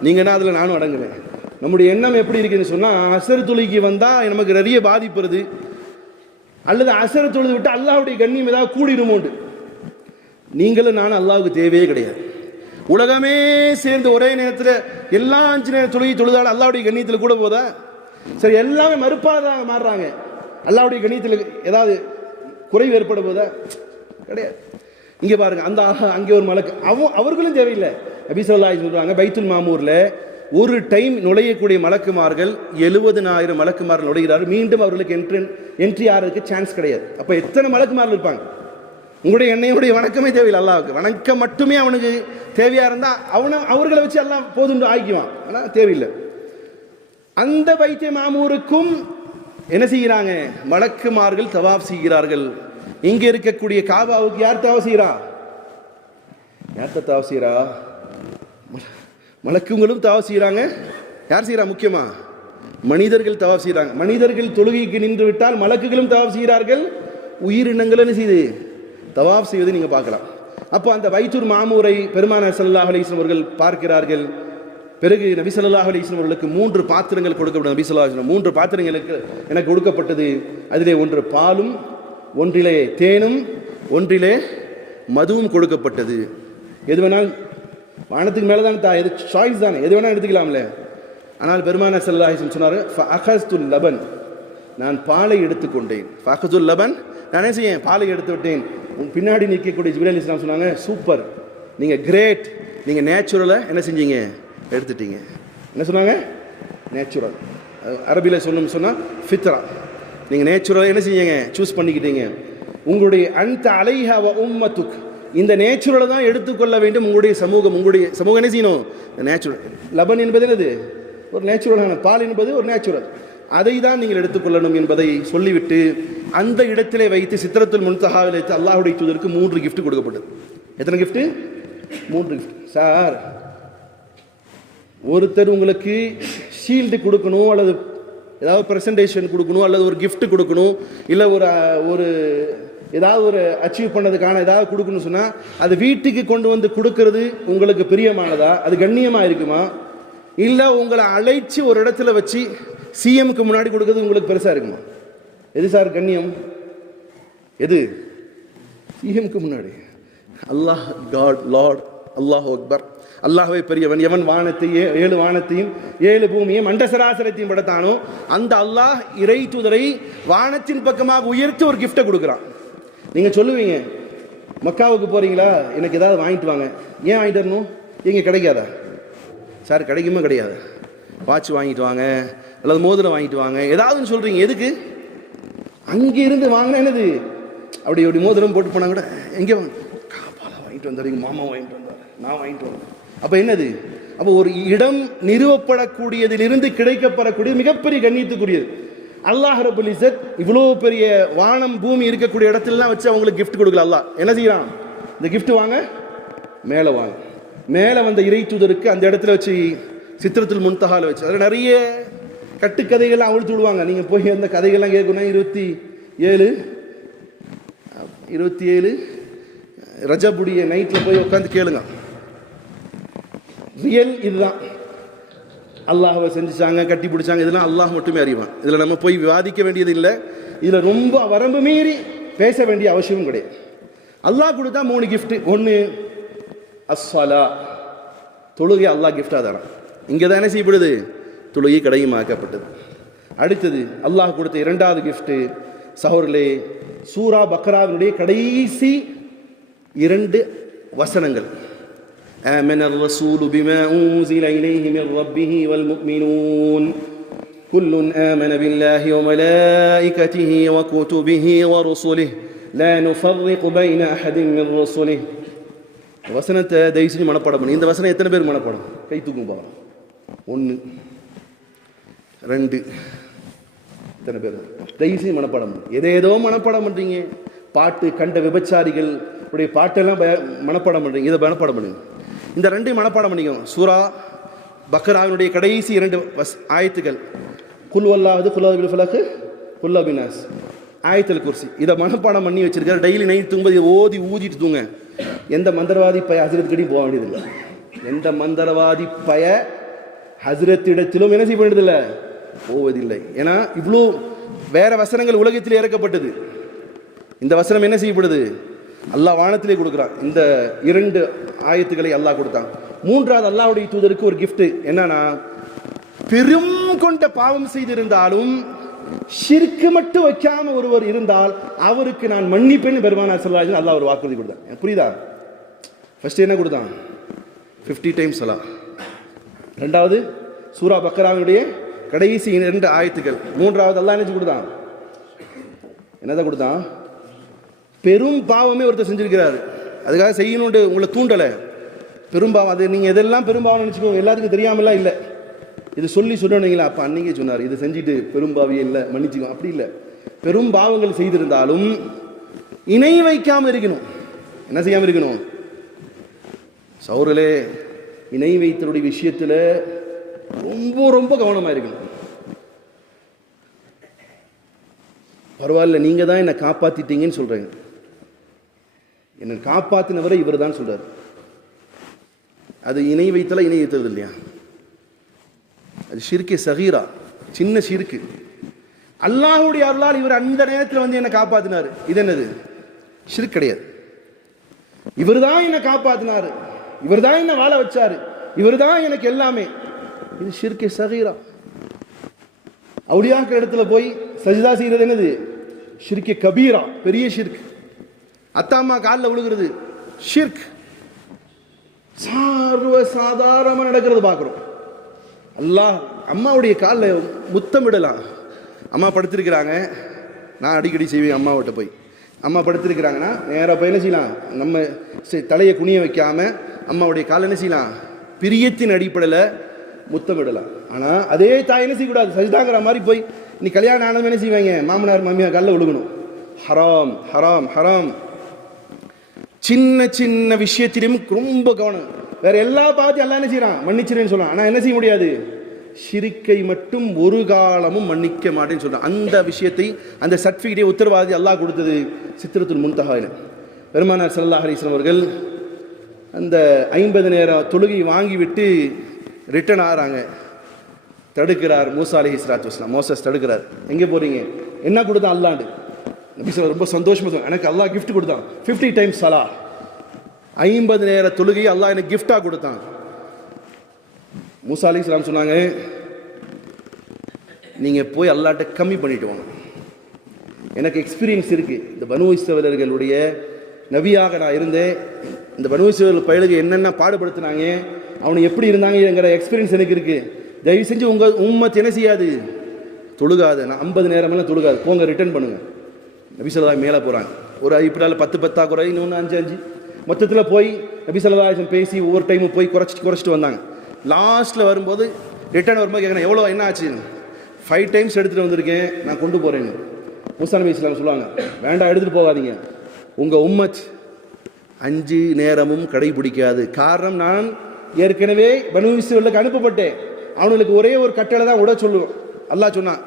நீங்கள் என்ன அதில் நானும் அடங்குவேன். நம்முடைய எண்ணம் எப்படி இருக்குன்னு சொன்னால், அசர் தொழுகைக்கு வந்தால் நமக்கு நிறைய பாதிப்பு வருது, அல்லது அசர் தொழுது விட்டு அல்லாஹ்வுடைய கண்ணியம் ஏதாவது கூடிடுமோண்டு. நீங்களும் நானும் அல்லாஹ்வுக்கு தேவையே கிடையாது. உலகமே சேர்ந்து ஒரே நேரத்தில் எல்லா 5 நேரம் தொழுதாலும் அல்லாஹ்வுடைய கண்ணியத்தில் கூட போதா? சரி, எல்லாமே மறுப்பாக மாறுறாங்க. அல்லாஹ்வுடைய கண்ணியத்தில் ஏதாவது குறைவு ஏற்பட போதா? கிடையாது. இங்கே பாருங்க, அந்த அங்கே ஒரு மலக்கு அவர்களும் தேவையில்லை. நபி ஸல்லல்லாஹு அலைஹி வஸல்லம் சொல்றாங்க, பைத்துல் மாமூரில் ஒரு டைம் நுழையக்கூடிய மலக்குமார்கள் 70,000 மலக்குமார்கள் நுழைகிறார்கள். மீண்டும் அவர்களுக்கு என்ட்ரி ஆகிறதுக்கு சான்ஸ் கிடையாது. அப்போ எத்தனை மலக்குமார்கள் இருப்பாங்க? உங்களுடைய எண்ணெயுடைய வணக்கமே தேவையில்லை. அல்லாஹ்வுக்கு வணக்கம் மட்டுமே அவனுக்கு தேவையா இருந்தால் அவர்களை வச்சு எல்லாம் போதும் ஆகிக்குவான். ஆனால் தேவையில்லை. அந்த பைத்த மாமூருக்கும் என்ன செய்கிறாங்க? மலக்குமார்கள் தவாப் செய்கிறார்கள். இங்கே இருக்கக்கூடிய காபாவுக்கு யார் தவாப் செய்கிறா? தவாப் செய்கிறா? மலக்குங்களும் தவாப் செய்கிறாங்க. யார் செய்கிறா? முக்கியமா மனிதர்கள் தவாப் செய்கிறாங்க. மனிதர்கள் தொழுகைக்கு நின்று விட்டால் மலக்குகளும் தவாப் செய்கிறார்கள். உயிரினங்கள் என்ன செய்யுது? தவாப் செய்வதை நீங்கள் பார்க்கலாம். அப்போ அந்த பைத்துல் மாமூரை பெருமானார் ஸல்லல்லாஹு அலைஹி வஸல்லம் அவர்கள் பார்க்கிறார்கள். பிறகு நபி ஸல்லல்லாஹு அலைஹி வஸல்லம் அவர்களுக்கு 3 பாத்திரங்கள் கொடுக்கப்பட்டது. நபி ஸல்லல்லாஹு அலைஹி வஸல்லம் 3 பாத்திரங்களுக்கு எனக்கு கொடுக்கப்பட்டது. அதிலே ஒன்று பாலும், ஒன்றிலே தேனும், ஒன்றிலே மதுவும் கொடுக்கப்பட்டது. எது வேணாலும் வானத்துக்கு மேலே தான் எது சாய்ஸ் தானே, எது வேணால் எடுத்துக்கலாம்ல. ஆனால் பெருமானார் ஸல்லல்லாஹு அலைஹி வஸல்லம் சொன்னார், ஃபஅഖஸ்துல் லபன், நான் பாலை எடுத்துக்கொண்டேன். ஃபஅഖதுல் லபன், நான் என்ன செய்யேன்? பாலை எடுத்து விட்டேன். பின்னாடி நிற்கக்கூடிய ஜிப்ரீல் அலைஹிஸ்ஸலாம் சொன்னாங்க, சூப்பர், நீங்கள் கிரேட், நீங்கள் நேச்சுரலை என்ன செஞ்சீங்க? எடுத்துட்டீங்க. என்ன சொன்னாங்க? நேச்சுரல். அரபியில் சொல்லணும்னு சொன்னால் ஃபித்ரா. நீங்கள் நேச்சுரலை என்ன செஞ்சீங்க? சூஸ் பண்ணிக்கிட்டீங்க. உங்களுடைய அந்த அலைஹா வ உம்மத்துக், இந்த நேச்சுரலை தான் எடுத்துக்கொள்ள வேண்டும். உங்களுடைய சமூகம் என்ன செய்யணும்? நேச்சுரல். லபன் என்பது என்னது? ஒரு நேச்சுரலான பால் என்பது ஒரு நேச்சுரல். அதை தான் நீங்கள் எடுத்துக்கொள்ளணும் என்பதை சொல்லிவிட்டு அந்த இடத்திலே வைத்து சித்ரத்துல் முன்தஹாவில் வைத்து அல்லாஹ்வுடைய தூதருக்கு 3 கிஃப்ட் கொடுக்கப்பட்டது. எத்தனை கிஃப்ட்? 3 கிஃப்ட். சார், ஒருத்தர் உங்களுக்கு ஷீல்டு கொடுக்கணும், அல்லது ஏதாவது ப்ரெசன்டேஷன் கொடுக்கணும், அல்லது ஒரு கிஃப்ட் கொடுக்கணும், இல்லை ஒரு ஏதாவது ஒரு அச்சீவ் பண்ணதுக்கான ஏதாவது கொடுக்கணும்னு சொன்னால் அது வீட்டுக்கு கொண்டு வந்து கொடுக்கறது உங்களுக்கு பிரியமானதா? அது கண்ணியமாக இருக்குமா? இல்லை உங்களை அழைச்சி ஒரு இடத்துல வச்சு சிஎம்க்கு முன்னாடி கொடுக்கறது உங்களுக்கு பெருசாக இருக்குமா? எது சார் கண்ணியம்? எது? சிஎம்க்கு முன்னாடி. அல்லாஹ் காட் லார்ட், அல்லாஹ் அக்பர், அல்லாஹ்வே பெரியவன், எவன் வானத்தையும் 7 வானத்தையும் 7 பூமியையும் அண்ட சராசரத்தையும் படைத்தானோ அந்த அல்லாஹ் இறை தூதரை வானத்தின் பக்கமாக உயர்த்தி ஒரு கிஃப்டை கொடுக்குறான். நீங்கள் சொல்லுவீங்க, மக்காவுக்கு போகிறீங்களா, எனக்கு ஏதாவது வாங்கிட்டு வாங்க. ஏன் வாங்கிட்டு வரணும்? எங்கே கிடைக்காதா? சார், கிடைக்குமா? கிடையாது. வாட்ச் வாங்கிட்டு வாங்க, அல்லது மோதிரம் வாங்கிட்டு வாங்க, ஏதாவதுன்னு சொல்கிறீங்க. எதுக்கு? அங்கே இருந்து வாங்கினா என்னது? அப்படி மோதிரம் போட்டு போனால் கூட எங்கே காப்பால வாங்கிட்டு வந்தார், மாமா வாங்கிட்டு வந்தார், நான் வாங்கிட்டு வந்தேன். அப்போ என்னது? அப்போ ஒரு இடம் நிறுவப்படக்கூடியதிலிருந்து கிடைக்கப்படக்கூடிய மிகப்பெரிய கண்ணியத்துக்குரியது. அல்லாஹ் ரப்பல் இஸ்ஸத் இவ்வளோ பெரிய வானம் பூமி இருக்கக்கூடிய இடத்துலலாம் வச்சு அவங்களுக்கு கிஃப்ட் கொடுக்கல. அல்லாஹ் என்ன செய்யறான்? இந்த கிஃப்ட் வாங்க, மேலே வாங்க. மேலே வந்த இறை தூதருக்கு அந்த இடத்துல வச்சு சித்ரத்துல் முன்தஹால வச்சு அதில் நிறைய கட்டுக்கதைகள்லாம் அவிழ்த்து விடுவாங்க. நீங்கள் போய் அந்த கதைகள்லாம் கேட்கணும். 27 ரஜபுடைய நைட்டில் போய் உட்காந்து கேளுங்க. ரியல் இதுதான். அல்லாஹ்வை செஞ்சுச்சாங்க, கட்டி பிடிச்சாங்க, இதெல்லாம் அல்லாஹ் மட்டுமே அறிவான். இதில் நம்ம போய் விவாதிக்க வேண்டியது இல்லை. இதில் ரொம்ப வரம்பு மீறி பேச வேண்டிய அவசியமும் கிடையாது. அல்லாஹ் கொடுத்தா 3 கிஃப்ட். ஒன்று அஸ்ஸலா, தொழுகை அல்லாஹ் கிஃப்டாக தரான். இங்கே தானே செய்யப்படுது? தொழுகை கடையுமாக்கப்பட்டது. அடுத்தது அல்லாஹ் கொடுத்த 2வது கிஃப்ட் சஹோர்களே, சூரா பக்ராவினுடைய கடைசி 2 வசனங்கள். آمن الرسول بما أنزل إليه من ربه والمؤمنون كل آمن بالله وملائكته وكتبه ورسله لا نفرق بين أحد من رسله வசனத்தை தயவு செஞ்சு மனப்பாடம் பண்ணி. இந்த வசனம் எத்தனை பேர் மனப்பாடம்? கை தூக்கும் பாவம். 1 2 எத்தனை பேர் தயவு செஞ்சு மனப்பாடம் பண்ணி? ஏதோ மனப்பாடம் பண்ணுறீங்க. பாட்டு கண்ட விபச்சாரிகள் உடைய பாட்டெல்லாம் மனப்பாடம் பண்ணுறீங்க. இதை மனப்பாடம் பண்ணுங்க. இந்த 2 மனப்பாடம் பண்ணிக்கோங்க. சூரா பக்ராவினுடைய கடைசி 2 ஆயத்துக்கள், குல் வல்லாஹு குல்லாஹு ஃபலக் குல்லாஹு பினாஸ், ஆயத்துல் குர்சி. இதை மனப்பாடம் பண்ணி வச்சிருக்காரு. டெய்லி நைட் தூங்கும்போது ஓதி ஊதிட்டு தூங்க. எந்த மந்திரவாதி பய ஹசரத்துக்கிட்டையும் போக வேண்டியதில்லை. எந்த மந்திரவாதி பய ஹசரத்திடத்திலும் என்ன செய்ய வேண்டியதில்லை, போவதில்லை. ஏன்னா இவ்வளோ வேற வசனங்கள் உலகத்தில் இறக்கப்பட்டது. இந்த வசனம் என்ன செய்யப்படுது? அல்லாஹ் வானத்திலே கொடுக்குறான். இந்த 2 ஆயத்துக்களை அல்லாஹ் கொடுத்தான். 3வது அல்லாஹ்வுடைய தூதருக்கு ஒரு கிஃப்ட் என்னன்னா, பெரும் கொண்ட பாவம் செய்திருந்தாலும் ஷிர்க் மட்டும் வைக்காம ஒருவர் இருந்தால் அவருக்கு நான் மன்னிப்பேன் பெருமானார் ஸல்லல்லாஹு அலைஹி வஸல்லம் அல்லாஹ் ஒரு வாக்குறுதி கொடுத்தான். புரியுதா? ஃபர்ஸ்ட் என்ன கொடுத்தான்? 50 டைம்ஸ் ஸலா. 2வது சூரா பக்ராவினுடைய கடைசி 2 ஆயத்துக்கள். 3வது அல்லாஹ் என்ன கொடுத்தான்? என்னதான் கொடுத்தான்? பெரும் பாவமே ஒருத்தர் செஞ்சிருக்கிறாரு, அதுக்காக செய்யணும்னு உங்களை தூண்டலை. பெரும்பாவம் அது நீங்கள் எதெல்லாம் பெரும்பாவம் நினச்சிக்கோங்க. எல்லாத்துக்கும் தெரியாமலாம் இல்லை. இது சொல்லி சொன்னீங்களா? அப்போ அன்னைக்கே சொன்னார், இது செஞ்சுட்டு பெரும்பாவியே இல்லை மன்னிச்சுக்கோ. அப்படி இல்லை. பெரும் பாவங்கள் செய்திருந்தாலும் இணை வைக்காமல் இருக்கணும். என்ன செய்யாமல் இருக்கணும்? சௌரலே இணை வைத்தருடைய விஷயத்தில் ரொம்ப ரொம்ப கவனமாக இருக்கணும். பரவாயில்ல, நீங்கள் தான் என்னை காப்பாற்றிட்டீங்கன்னு சொல்கிறேங்க. என்னை காப்பாற்றினவரை இவர் தான் சொல்கிறார். அது இணை வைத்தல இணை வைத்தது இல்லையா? அது ஷிர்கே சகீரா, சின்ன ஷிர்கு. அல்லாஹ்வுடைய அருளால் இவர் அந்த நேரத்தில் வந்து என்னை காப்பாற்றினார். இது என்னது? ஷிர்க் கிடையாது. இவர் தான் என்னை காப்பாற்றினார், இவர் தான் என்னை வாழ வச்சாரு, இவர் தான் எனக்கு எல்லாமே. இது ஷிர்கே சகீரா. அவுலியாக்கள் இடத்துல போய் சஜிதா செய்யறது என்னது? ஷிர்கே கபீரா, பெரிய ஷிர்க். அத்தா அம்மா காலில் விழுகிறது ஷிர்க். சர்வ சாதாரணமாக நடக்கிறது பார்க்குறோம். அல்லாஹ் அம்மாவுடைய காலில் முத்தமிடலாம். அம்மா படுத்திருக்கிறாங்க, நான் அடிக்கடி செய்வேன். அம்மாவிட்ட போய் அம்மா படுத்திருக்கிறாங்கன்னா நேராக போய் என்ன செய்யலாம்? நம்ம தலையை குனிய வைக்காமல் அம்மாவுடைய காலை என்ன செய்யலாம்? பிரியத்தின் அடிப்படையில் முத்தமிடலாம். ஆனால் அதே தாய் என்ன செய்யக்கூடாது? சஜிதாங்கிற மாதிரி போய் நீ கல்யாணம் ஆனதும் என்ன செய்வாங்க? மாமனார் மாமியார் காலில் விழுகணும். ஹராம் ஹராம் ஹராம். சின்ன சின்ன விஷயத்திலும் ரொம்ப கவனம். வேற எல்லா பார்த்து எல்லாம் என்ன செய்யறான்? மன்னிச்சிருன்னு சொல்லலாம். ஆனால் என்ன செய்ய முடியாது? ஷிர்க்கை மட்டும் ஒரு காலமும் மன்னிக்க மாட்டேன்னு சொல்றான். அந்த விஷயத்தை, அந்த சர்டிஃபிகேட்டை உத்தரவாதி அல்லாஹ் கொடுத்தது சித்ரத்துல் முன்தஹாவில். பெருமானார் ஸல்லல்லாஹு அலைஹி வஸல்லம் அவர்கள் அந்த 50 நேர தொழுகை வாங்கிவிட்டு ரிட்டர்ன் ஆகிறாங்க. தடுக்கிறார் மூசா அலைஹிஸ்ஸலாத்து வஸ்ஸலாம். மோசஸ் தடுக்கிறார். எங்கே போறீங்க? என்ன கொடுத்தான் அல்லாண்டு? நபி ஸல்லல்லாஹு ரொம்ப சந்தோஷமா சொன்னாங்க, எனக்கு அல்லாஹ் கிஃப்ட் கொடுத்தான். 50 டைம்ஸ் சலா, 50 நேர தொழுகையை அல்லாஹ் எனக்கு கிஃப்டா கொடுத்தான். மூசா அலைஹிஸ்ஸலாம் சொன்னாங்க, நீங்க போய் அல்லாஹ்ட்ட கம்மி பண்ணிட்டு வாங்க. எனக்கு எக்ஸ்பீரியன்ஸ் இருக்கு. இந்த பனு இஸ்ரவேலர்களுடைய நபியாக நான் இருந்தேன். இந்த பனு இஸ்ரவேல் பயலுக்கு என்னென்ன பாடுபடுத்தினாங்க, அவனை எப்படி இருந்தாங்கிற எக்ஸ்பீரியன்ஸ் எனக்கு இருக்கு. தயவு செஞ்சு உங்க உம்மத் என்ன செய்யாது? தொழுகாது. நான் 50 நேரமெல்லாம் தொழுகாது, போங்க ரிட்டர்ன் பண்ணுங்க. நபி ஸல்லல்லாஹு மேலே போகிறாங்க. ஒரு இப்படால 10 10 குறை, இன்னொன்று 5 5 மொத்தத்தில் போய் நபி ஸல்லல்லாஹு அலைஹி வஸல்லம் பேசி ஒவ்வொரு டைமும் போய் குறைச்சிட்டு வந்தாங்க. லாஸ்ட்டில் வரும்போது ரிட்டர்ன் வரும்போது கேட்குறேன், எவ்வளோ என்ன ஆச்சு? 5 டைம்ஸ் எடுத்துகிட்டு வந்திருக்கேன், நான் கொண்டு போகிறேன்னு. மூசா நபி ஸல்லல்லாஹு சொல்லுவாங்க, வேண்டாம் எடுத்துகிட்டு போகாதீங்க, உங்கள் உம்மத் 5 நேரமும் கடைபிடிக்காது. காரணம், நான் ஏற்கனவே பனு இஸ்ரவேலுக்கு அனுப்பப்பட்டேன். அவனுக்கு ஒரே ஒரு கட்டளை தான் விட சொல்லுவோம். அல்லாஹ் சொன்னான்,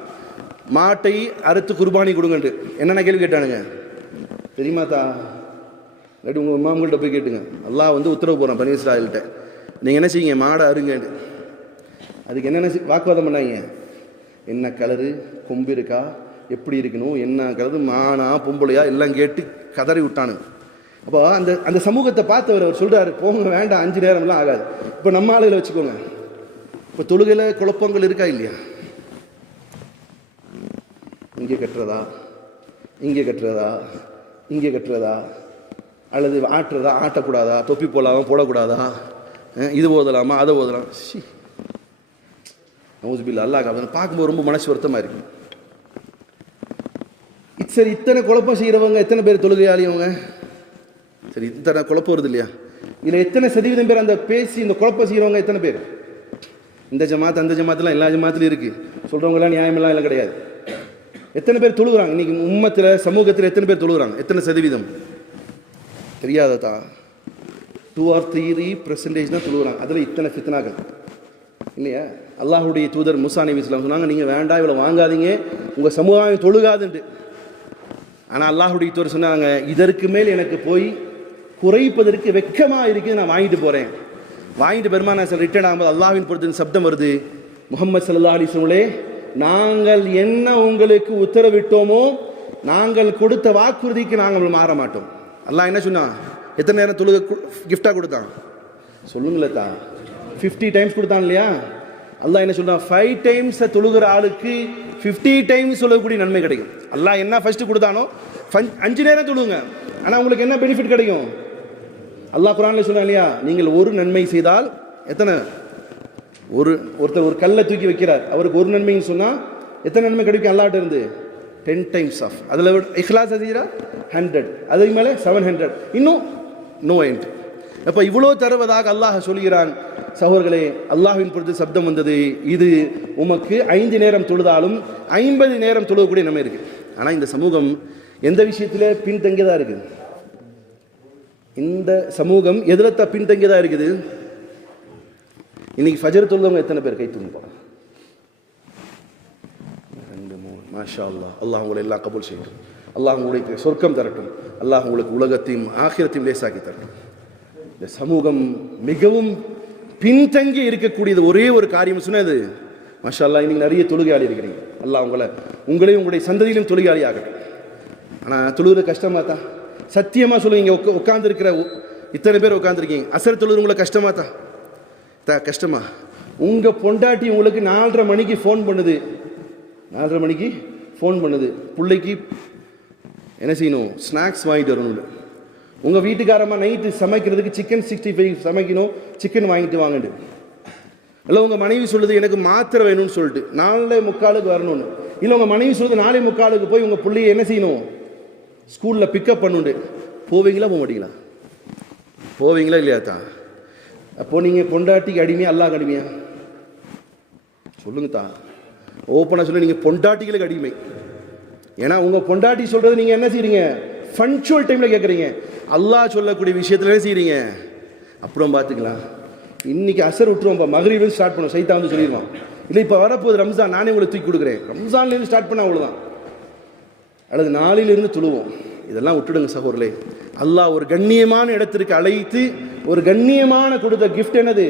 மாட்டை அறுத்து குர்பானி கொடுங்கன்ட்டு. என்னென்ன கேள்வி கேட்டானுங்க தெரியுமா? இல்லாட்டி உங்கள் இமாம்கள்ட்ட போய் கேட்டுங்க. அல்லாஹ் வந்து உத்தரவு போகிறான் பனி இஸ்ராயல்கிட்ட, நீங்கள் என்ன செய்யுங்க? மாடை அருங்கன்ட்டு. அதுக்கு என்னென்ன வாக்குவாதம் பண்ணாங்க? என்ன கலரு, கொம்பு இருக்கா, எப்படி இருக்கணும், என்ன கலரு, மானா பொம்பளையா எல்லாம் கேட்டு கதறி விட்டானுங்க. அப்போ அந்த அந்த சமூகத்தை பார்த்தவர் அவர் சொல்கிறாரு, போங்க வேண்டாம், 5 நேரம்லாம் ஆகாது. இப்போ நம்ம ஆளுகளை வச்சுக்கோங்க. இப்போ தொழுகையில் குழப்பங்கள் இருக்கா இல்லையா? இங்கே கட்டுறதா, இங்கே கட்டுறதா, இங்கே கட்டுறதா, அல்லது ஆட்டுறதா, ஆட்டக்கூடாதா, தொப்பி போடலாமா போடக்கூடாதா, இது ஓதலாமா அதை ஓதலாம். நவுசுபில்லா, அல்லாஹ் அதை பார்க்கும்போது ரொம்ப மனசு வருத்தமாக இருக்கு. சரி, இத்தனை குழப்பம் செய்கிறவங்க எத்தனை பேர் தொழுகையாளியவங்க? சரி, இத்தனை குழப்பம் வருது இல்லையா? இதில் எத்தனை சதவீதம் பேர் அந்த பேசி இந்த குழப்பம் செய்கிறவங்க எத்தனை பேர்? இந்த ஜமாத் அந்த ஜமாத்துலாம் எல்லா ஜமாத்துலையும் இருக்குது சொல்கிறவங்களாம் நியாயமெல்லாம் இல்லை கிடையாது. எத்தனை பேர் தொழுகிறாங்க இன்றைக்கி உம்மத்தில் சமூகத்தில் எத்தனை பேர் தொழுகிறாங்க? எத்தனை சதவீதம் தெரியாததா? 2 or 3% தான் தொழுகிறாங்க. அதில் இத்தனை ஃபித்னாக்கள் இல்லையா? அல்லாஹுடைய தூதர் மூசா நபி ஸல்லல்லாஹு அலைஹி வஸல்லம் சொன்னாங்க, நீங்கள் வேண்டாம் இவ்வளோ வாங்காதீங்க, உங்கள் சமுதாயம் தொழுகாதுன்ட்டு. ஆனால் அல்லாஹுடைய தூதர் சொன்னாங்க, இதற்கு மேல் எனக்கு போய் குறைப்பதற்கு வெட்கமாக இருக்குது, நான் வாங்கிட்டு போகிறேன். வாங்கிட்டு பெருமானார் ரிட்டர்ன் ஆகும்போது அல்லாஹ்வின் பொறுத்து சப்தம் வருது, முஹம்மது ஸல்லல்லாஹு அலைஹி வஸல்லம், நாங்கள் என்ன உங்களுக்கு உத்தரவிட்டோமோ நாங்கள் கொடுத்த வாக்குறுதிக்கு நாங்கள் மாற மாட்டோம். அல்லாஹ் என்ன சொன்னான்? எத்தனை நேரம் தொழுக கிஃப்டாக கொடுத்தான் சொல்லுங்களே தான்? 50 டைம்ஸ் கொடுத்தான் இல்லையா? அல்லாஹ் என்ன சொல்றான்? 5 டைம்ஸ் தொழுகிற ஆளுக்கு 50 டைம்ஸ் சொல்லக்கூடிய நன்மை கிடைக்கும். அல்லாஹ் என்ன ஃபர்ஸ்ட் கொடுத்தானோ 5 நேரம் தொழுங்க, ஆனால் உங்களுக்கு என்ன பெனிஃபிட் கிடைக்கும்? அல்லாஹ் குர்ஆன்ல சொல்றான் இல்லையா, நீங்கள் ஒரு நன்மை செய்தால் எத்தனை? ஒருத்தர் ஒரு கல்லை தூக்கி வைக்கிறார், அவருக்கு ஒரு நன்மைன்னு சொன்னால் எத்தனை நன்மை கிடைக்கும் அல்லாஹ்ட்ட இருந்து? 10 டைம்ஸ் ஆஃப். அதில் இஹ்லாஸ் அதிரா 100, அதுக்கு மேலே 700, இன்னும் நோ எண்ட். அப்போ இவ்வளோ தருவதாக அல்லாஹ் சொல்கிறான். சகோதரர்களே, அல்லாஹ்வின் பொறுத்து சப்தம் வந்தது, இது உமக்கு 5 நேரம் தொழுதாலும் 50 நேரம் தொழுகக்கூடிய நன்மை இருக்குது. ஆனால் இந்த சமூகம் எந்த விஷயத்தில் பின்தங்கியதாக இருக்குது? இந்த சமூகம் எதில் தான் பின்தங்கியதாக இருக்குது? இன்னைக்கு ஃபஜர் தொழுதவங்க எத்தனை பேர் கை தூங்குவாங்க? 2 3 மாஷா அல்லாஹ். அல்லாஹ் உங்களை எல்லாம் கபூல் செய்யட்டும். அல்லாஹ் உங்களுக்கு சொர்க்கம் தரட்டும். அல்லாஹ் உங்களுக்கு உலகத்தையும் ஆகிரத்தையும் லேசாக்கி தரட்டும். இந்த சமூகம் மிகவும் பின்தங்கி இருக்கக்கூடியது ஒரே ஒரு காரியம் சொன்னது, மாஷா அல்லாஹ், இன்னைக்கு நிறைய தொழுகையாளி இருக்கிறீங்க. அல்லாஹ் உங்களையும் உங்களுடைய சந்ததியிலும் தொழுகையாளி ஆகட்டும். ஆனால் தொழுகிற கஷ்டமா தான்? சத்தியமாக சொல்லுவீங்க, உட்காந்துருக்கிற இத்தனை பேர் உட்காந்துருக்கீங்க, அசர் தொழுது உங்களை கஷ்டமா தான்? கஷ்டமா? உங்கள் பொண்டாட்டி உங்களுக்கு 4:30 மணிக்கு ஃபோன் பண்ணுது, 4:30 மணிக்கு ஃபோன் பண்ணுது, பிள்ளைக்கு என்ன செய்யணும்? ஸ்நாக்ஸ் வாங்கிட்டு வரணும். உங்கள் வீட்டுக்காரம்மா நைட்டு சமைக்கிறதுக்கு சிக்கன் 65 சமைக்கணும், சிக்கன் வாங்கிட்டு வாங்கிட்டு. இல்லை உங்கள் மனைவி சொல்லுது எனக்கு மாத்திரை வேணும்னு சொல்லிட்டு 4:45 வரணும்னு. இல்லை உங்கள் மனைவி சொல்லுது 4:45 போய் உங்கள் பிள்ளையை என்ன செய்யணும்? ஸ்கூலில் பிக்கப் பண்ணுண்டு. போவீங்களா போக மாட்டீங்களா? போவீங்களா இல்லையா தான்? அப்போது நீங்கள் பொண்டாட்டிக்கு அடிமையா அல்லாஹ் அடிமையா? சொல்லுங்க தான், ஓப்பனாக சொல்லி நீங்கள் பொண்டாட்டிகளுக்கு அடிமை. ஏன்னா உங்கள் பொண்டாட்டி சொல்கிறது நீங்கள் என்ன செய்கிறீங்க? ஃபங்க்சுவல் டைமில் கேட்குறீங்க. அல்லாஹ் சொல்லக்கூடிய விஷயத்தில் என்ன செய்கிறீங்க? அப்புறம் பார்த்துக்கலாம், இன்றைக்கி அசர் விட்டுருவோம்ப்பா, மகரிபிலிருந்து ஸ்டார்ட் பண்ணுவோம், சைத்தா வந்து சொல்லிடுவான். இல்லை இப்போ வரப்போகுது ரம்ஜான், நானே உங்களை தூக்கி கொடுக்குறேன், ரம்ஜான்லேருந்து ஸ்டார்ட் பண்ணால் அவ்வளோதான், அல்லது நாளிலிருந்து தொழுவோம். இதெல்லாம் விட்டுடுங்க சகோதரர்களே. அல்லாஹ் ஒரு கண்ணியமான இடத்திற்கு அழைத்து ஒரு கண்ணியமான கொடுத்த கிஃப்ட் என்னது?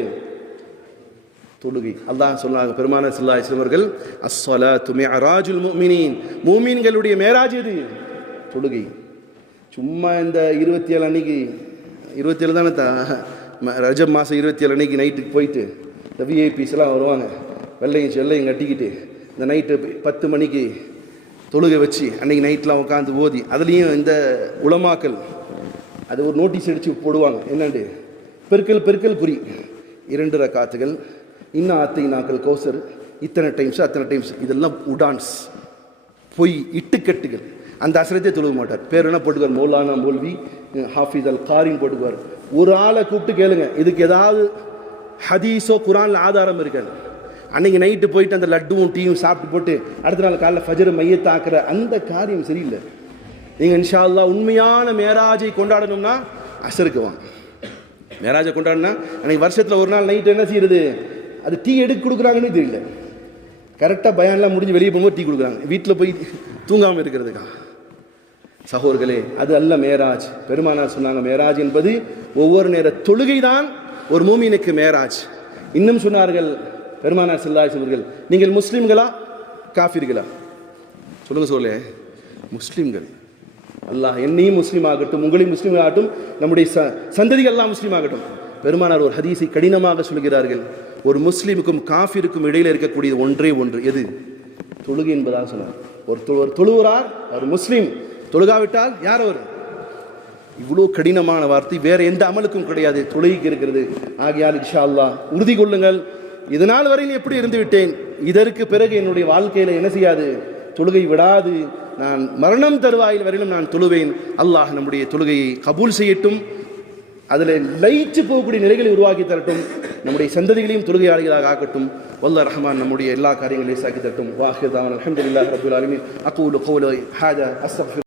தொழுகை. அல்லாஹ் சொன்னாங்க பெருமானார் ஸல்லல்லாஹு அலைஹி வஸல்லம் அவர்கள், அஸ்ஸலாத்து மிஅராஜுல் முஃமினீன், மூமின்களுடைய மேராஜ் எது? தொழுகை. சும்மா இந்த 27 அன்னைக்கு 27 தானே ரஜப் மாதம் 27 அன்னைக்கு நைட்டுக்கு போயிட்டு இந்த விஐபிஸ் எல்லாம் வருவாங்க, வெள்ளையும் கட்டிக்கிட்டு இந்த நைட்டு 10 மணிக்கு தொழுகை வச்சு அன்றைக்கி நைட்லாம் உட்காந்து ஓதி, அதுலேயும் இந்த உலமாக்கல் அது ஒரு நோட்டீஸ் அடித்து போடுவாங்க, என்னண்டு பெருக்கல் குறி 2 ரக்காத்துகள், இன்னும் அத்தைனாக்கள் கௌசர், இத்தனை டைம்ஸ், இதெல்லாம் உடான்ஸ், பொய், இட்டுக்கட்டுகள். அந்த அசரத்தை தொழுக மாட்டார். பேர் என்ன போட்டுக்குவார்? மௌலானா மௌல்வி ஹாஃபிஸ் அல் காரின்னு போட்டுக்குவார். ஒரு ஆளை கூப்பிட்டு கேளுங்க, இதுக்கு ஏதாவது ஹதீஸோ குரானில் ஆதாரம் இருக்காது. அன்றைக்கி நைட்டு போயிட்டு அந்த லட்டுவும் டீயும் சாப்பிட்டு போட்டு அடுத்த நாள் காலையில் ஃபஜர் மையத்தாக்குற அந்த காரியம் சரியில்லை. நீங்கள் இன்ஷா அல்லாஹ் உண்மையான மேராஜை கொண்டாடணும்னா அசருக்கு வாங்க. மேராஜை கொண்டாடினா அன்றைக்கி வருஷத்தில் ஒரு நாள் நைட்டு என்ன செய்யுது? அது டீ எடுக்க கொடுக்குறாங்கன்னு தெரியல. கரெக்டாக பயான்லாம் முடிஞ்சு வெளியே போகும்போது டீ கொடுக்குறாங்க, வீட்டில் போய் தூங்காமல் இருக்கிறதுக்கா. சகோதரர்களே, அது அல்ல மேராஜ். பெருமானார் சொன்னாங்க, மேராஜ் என்பது ஒவ்வொரு நேர தொழுகை தான் ஒரு மூமினுக்கு மேராஜ். இன்னும் சொன்னார்கள் பெருமானார் ஸல்லல்லாஹு அலைஹி வஸல்லம், நீங்கள் முஸ்லீம்களா காஃபிர்களா? சொல்லுங்க சொல்லே, முஸ்லீம்கள். அல்லாஹ் என்னையும் முஸ்லீம் ஆகட்டும், உங்களையும் முஸ்லீம் ஆகட்டும், நம்முடைய சந்ததிகள் எல்லாம் முஸ்லீம் ஆகட்டும். பெருமானார் ஒரு ஹதீஸை கடினமாக சொல்கிறார்கள், ஒரு முஸ்லீமுக்கும் காஃபிருக்கும் இடையில் இருக்கக்கூடிய ஒன்றே ஒன்று, எது? தொழுகை என்பதாக சொன்னார். ஒரு தொழுகிறார், அவர் முஸ்லீம், தொழுகாவிட்டால் யார் அவர்? இவ்வளோ கடினமான வார்த்தை வேற எந்த அமலுக்கும் கிடையாது, தொழுகைக்கு இருக்கிறது. ஆகையால் இன்ஷா அல்லாஹ் உறுதி கொள்ளுங்கள், இதனால் வரையில் எப்படி இருந்து விட்டேன், இதற்கு பிறகு என்னுடைய வாழ்க்கையில் என்ன செய்யாது? தொழுகை விடாது, நான் மரணம் தருவாயில் வரையிலும் நான் தொழுவேன். அல்லாஹ் நம்முடைய தொழுகையை கபூல் செய்யட்டும். அதில் லயிச்சு போகக்கூடிய நிலைகளை உருவாக்கி தரட்டும். நம்முடைய சந்ததிகளையும் தொழுகையாளிகளாக ஆக்கட்டும். வல்லாஹ் ரஹ்மான் நம்முடைய எல்லா காரியங்களையும் லேசாக்கி தரட்டும். வாஹிர் தாவானா அல்ஹம்துலில்லாஹி ரப்பில் ஆலமீன். அகூலு கௌலி ஹாதா அஸ்தக்ஃபிர்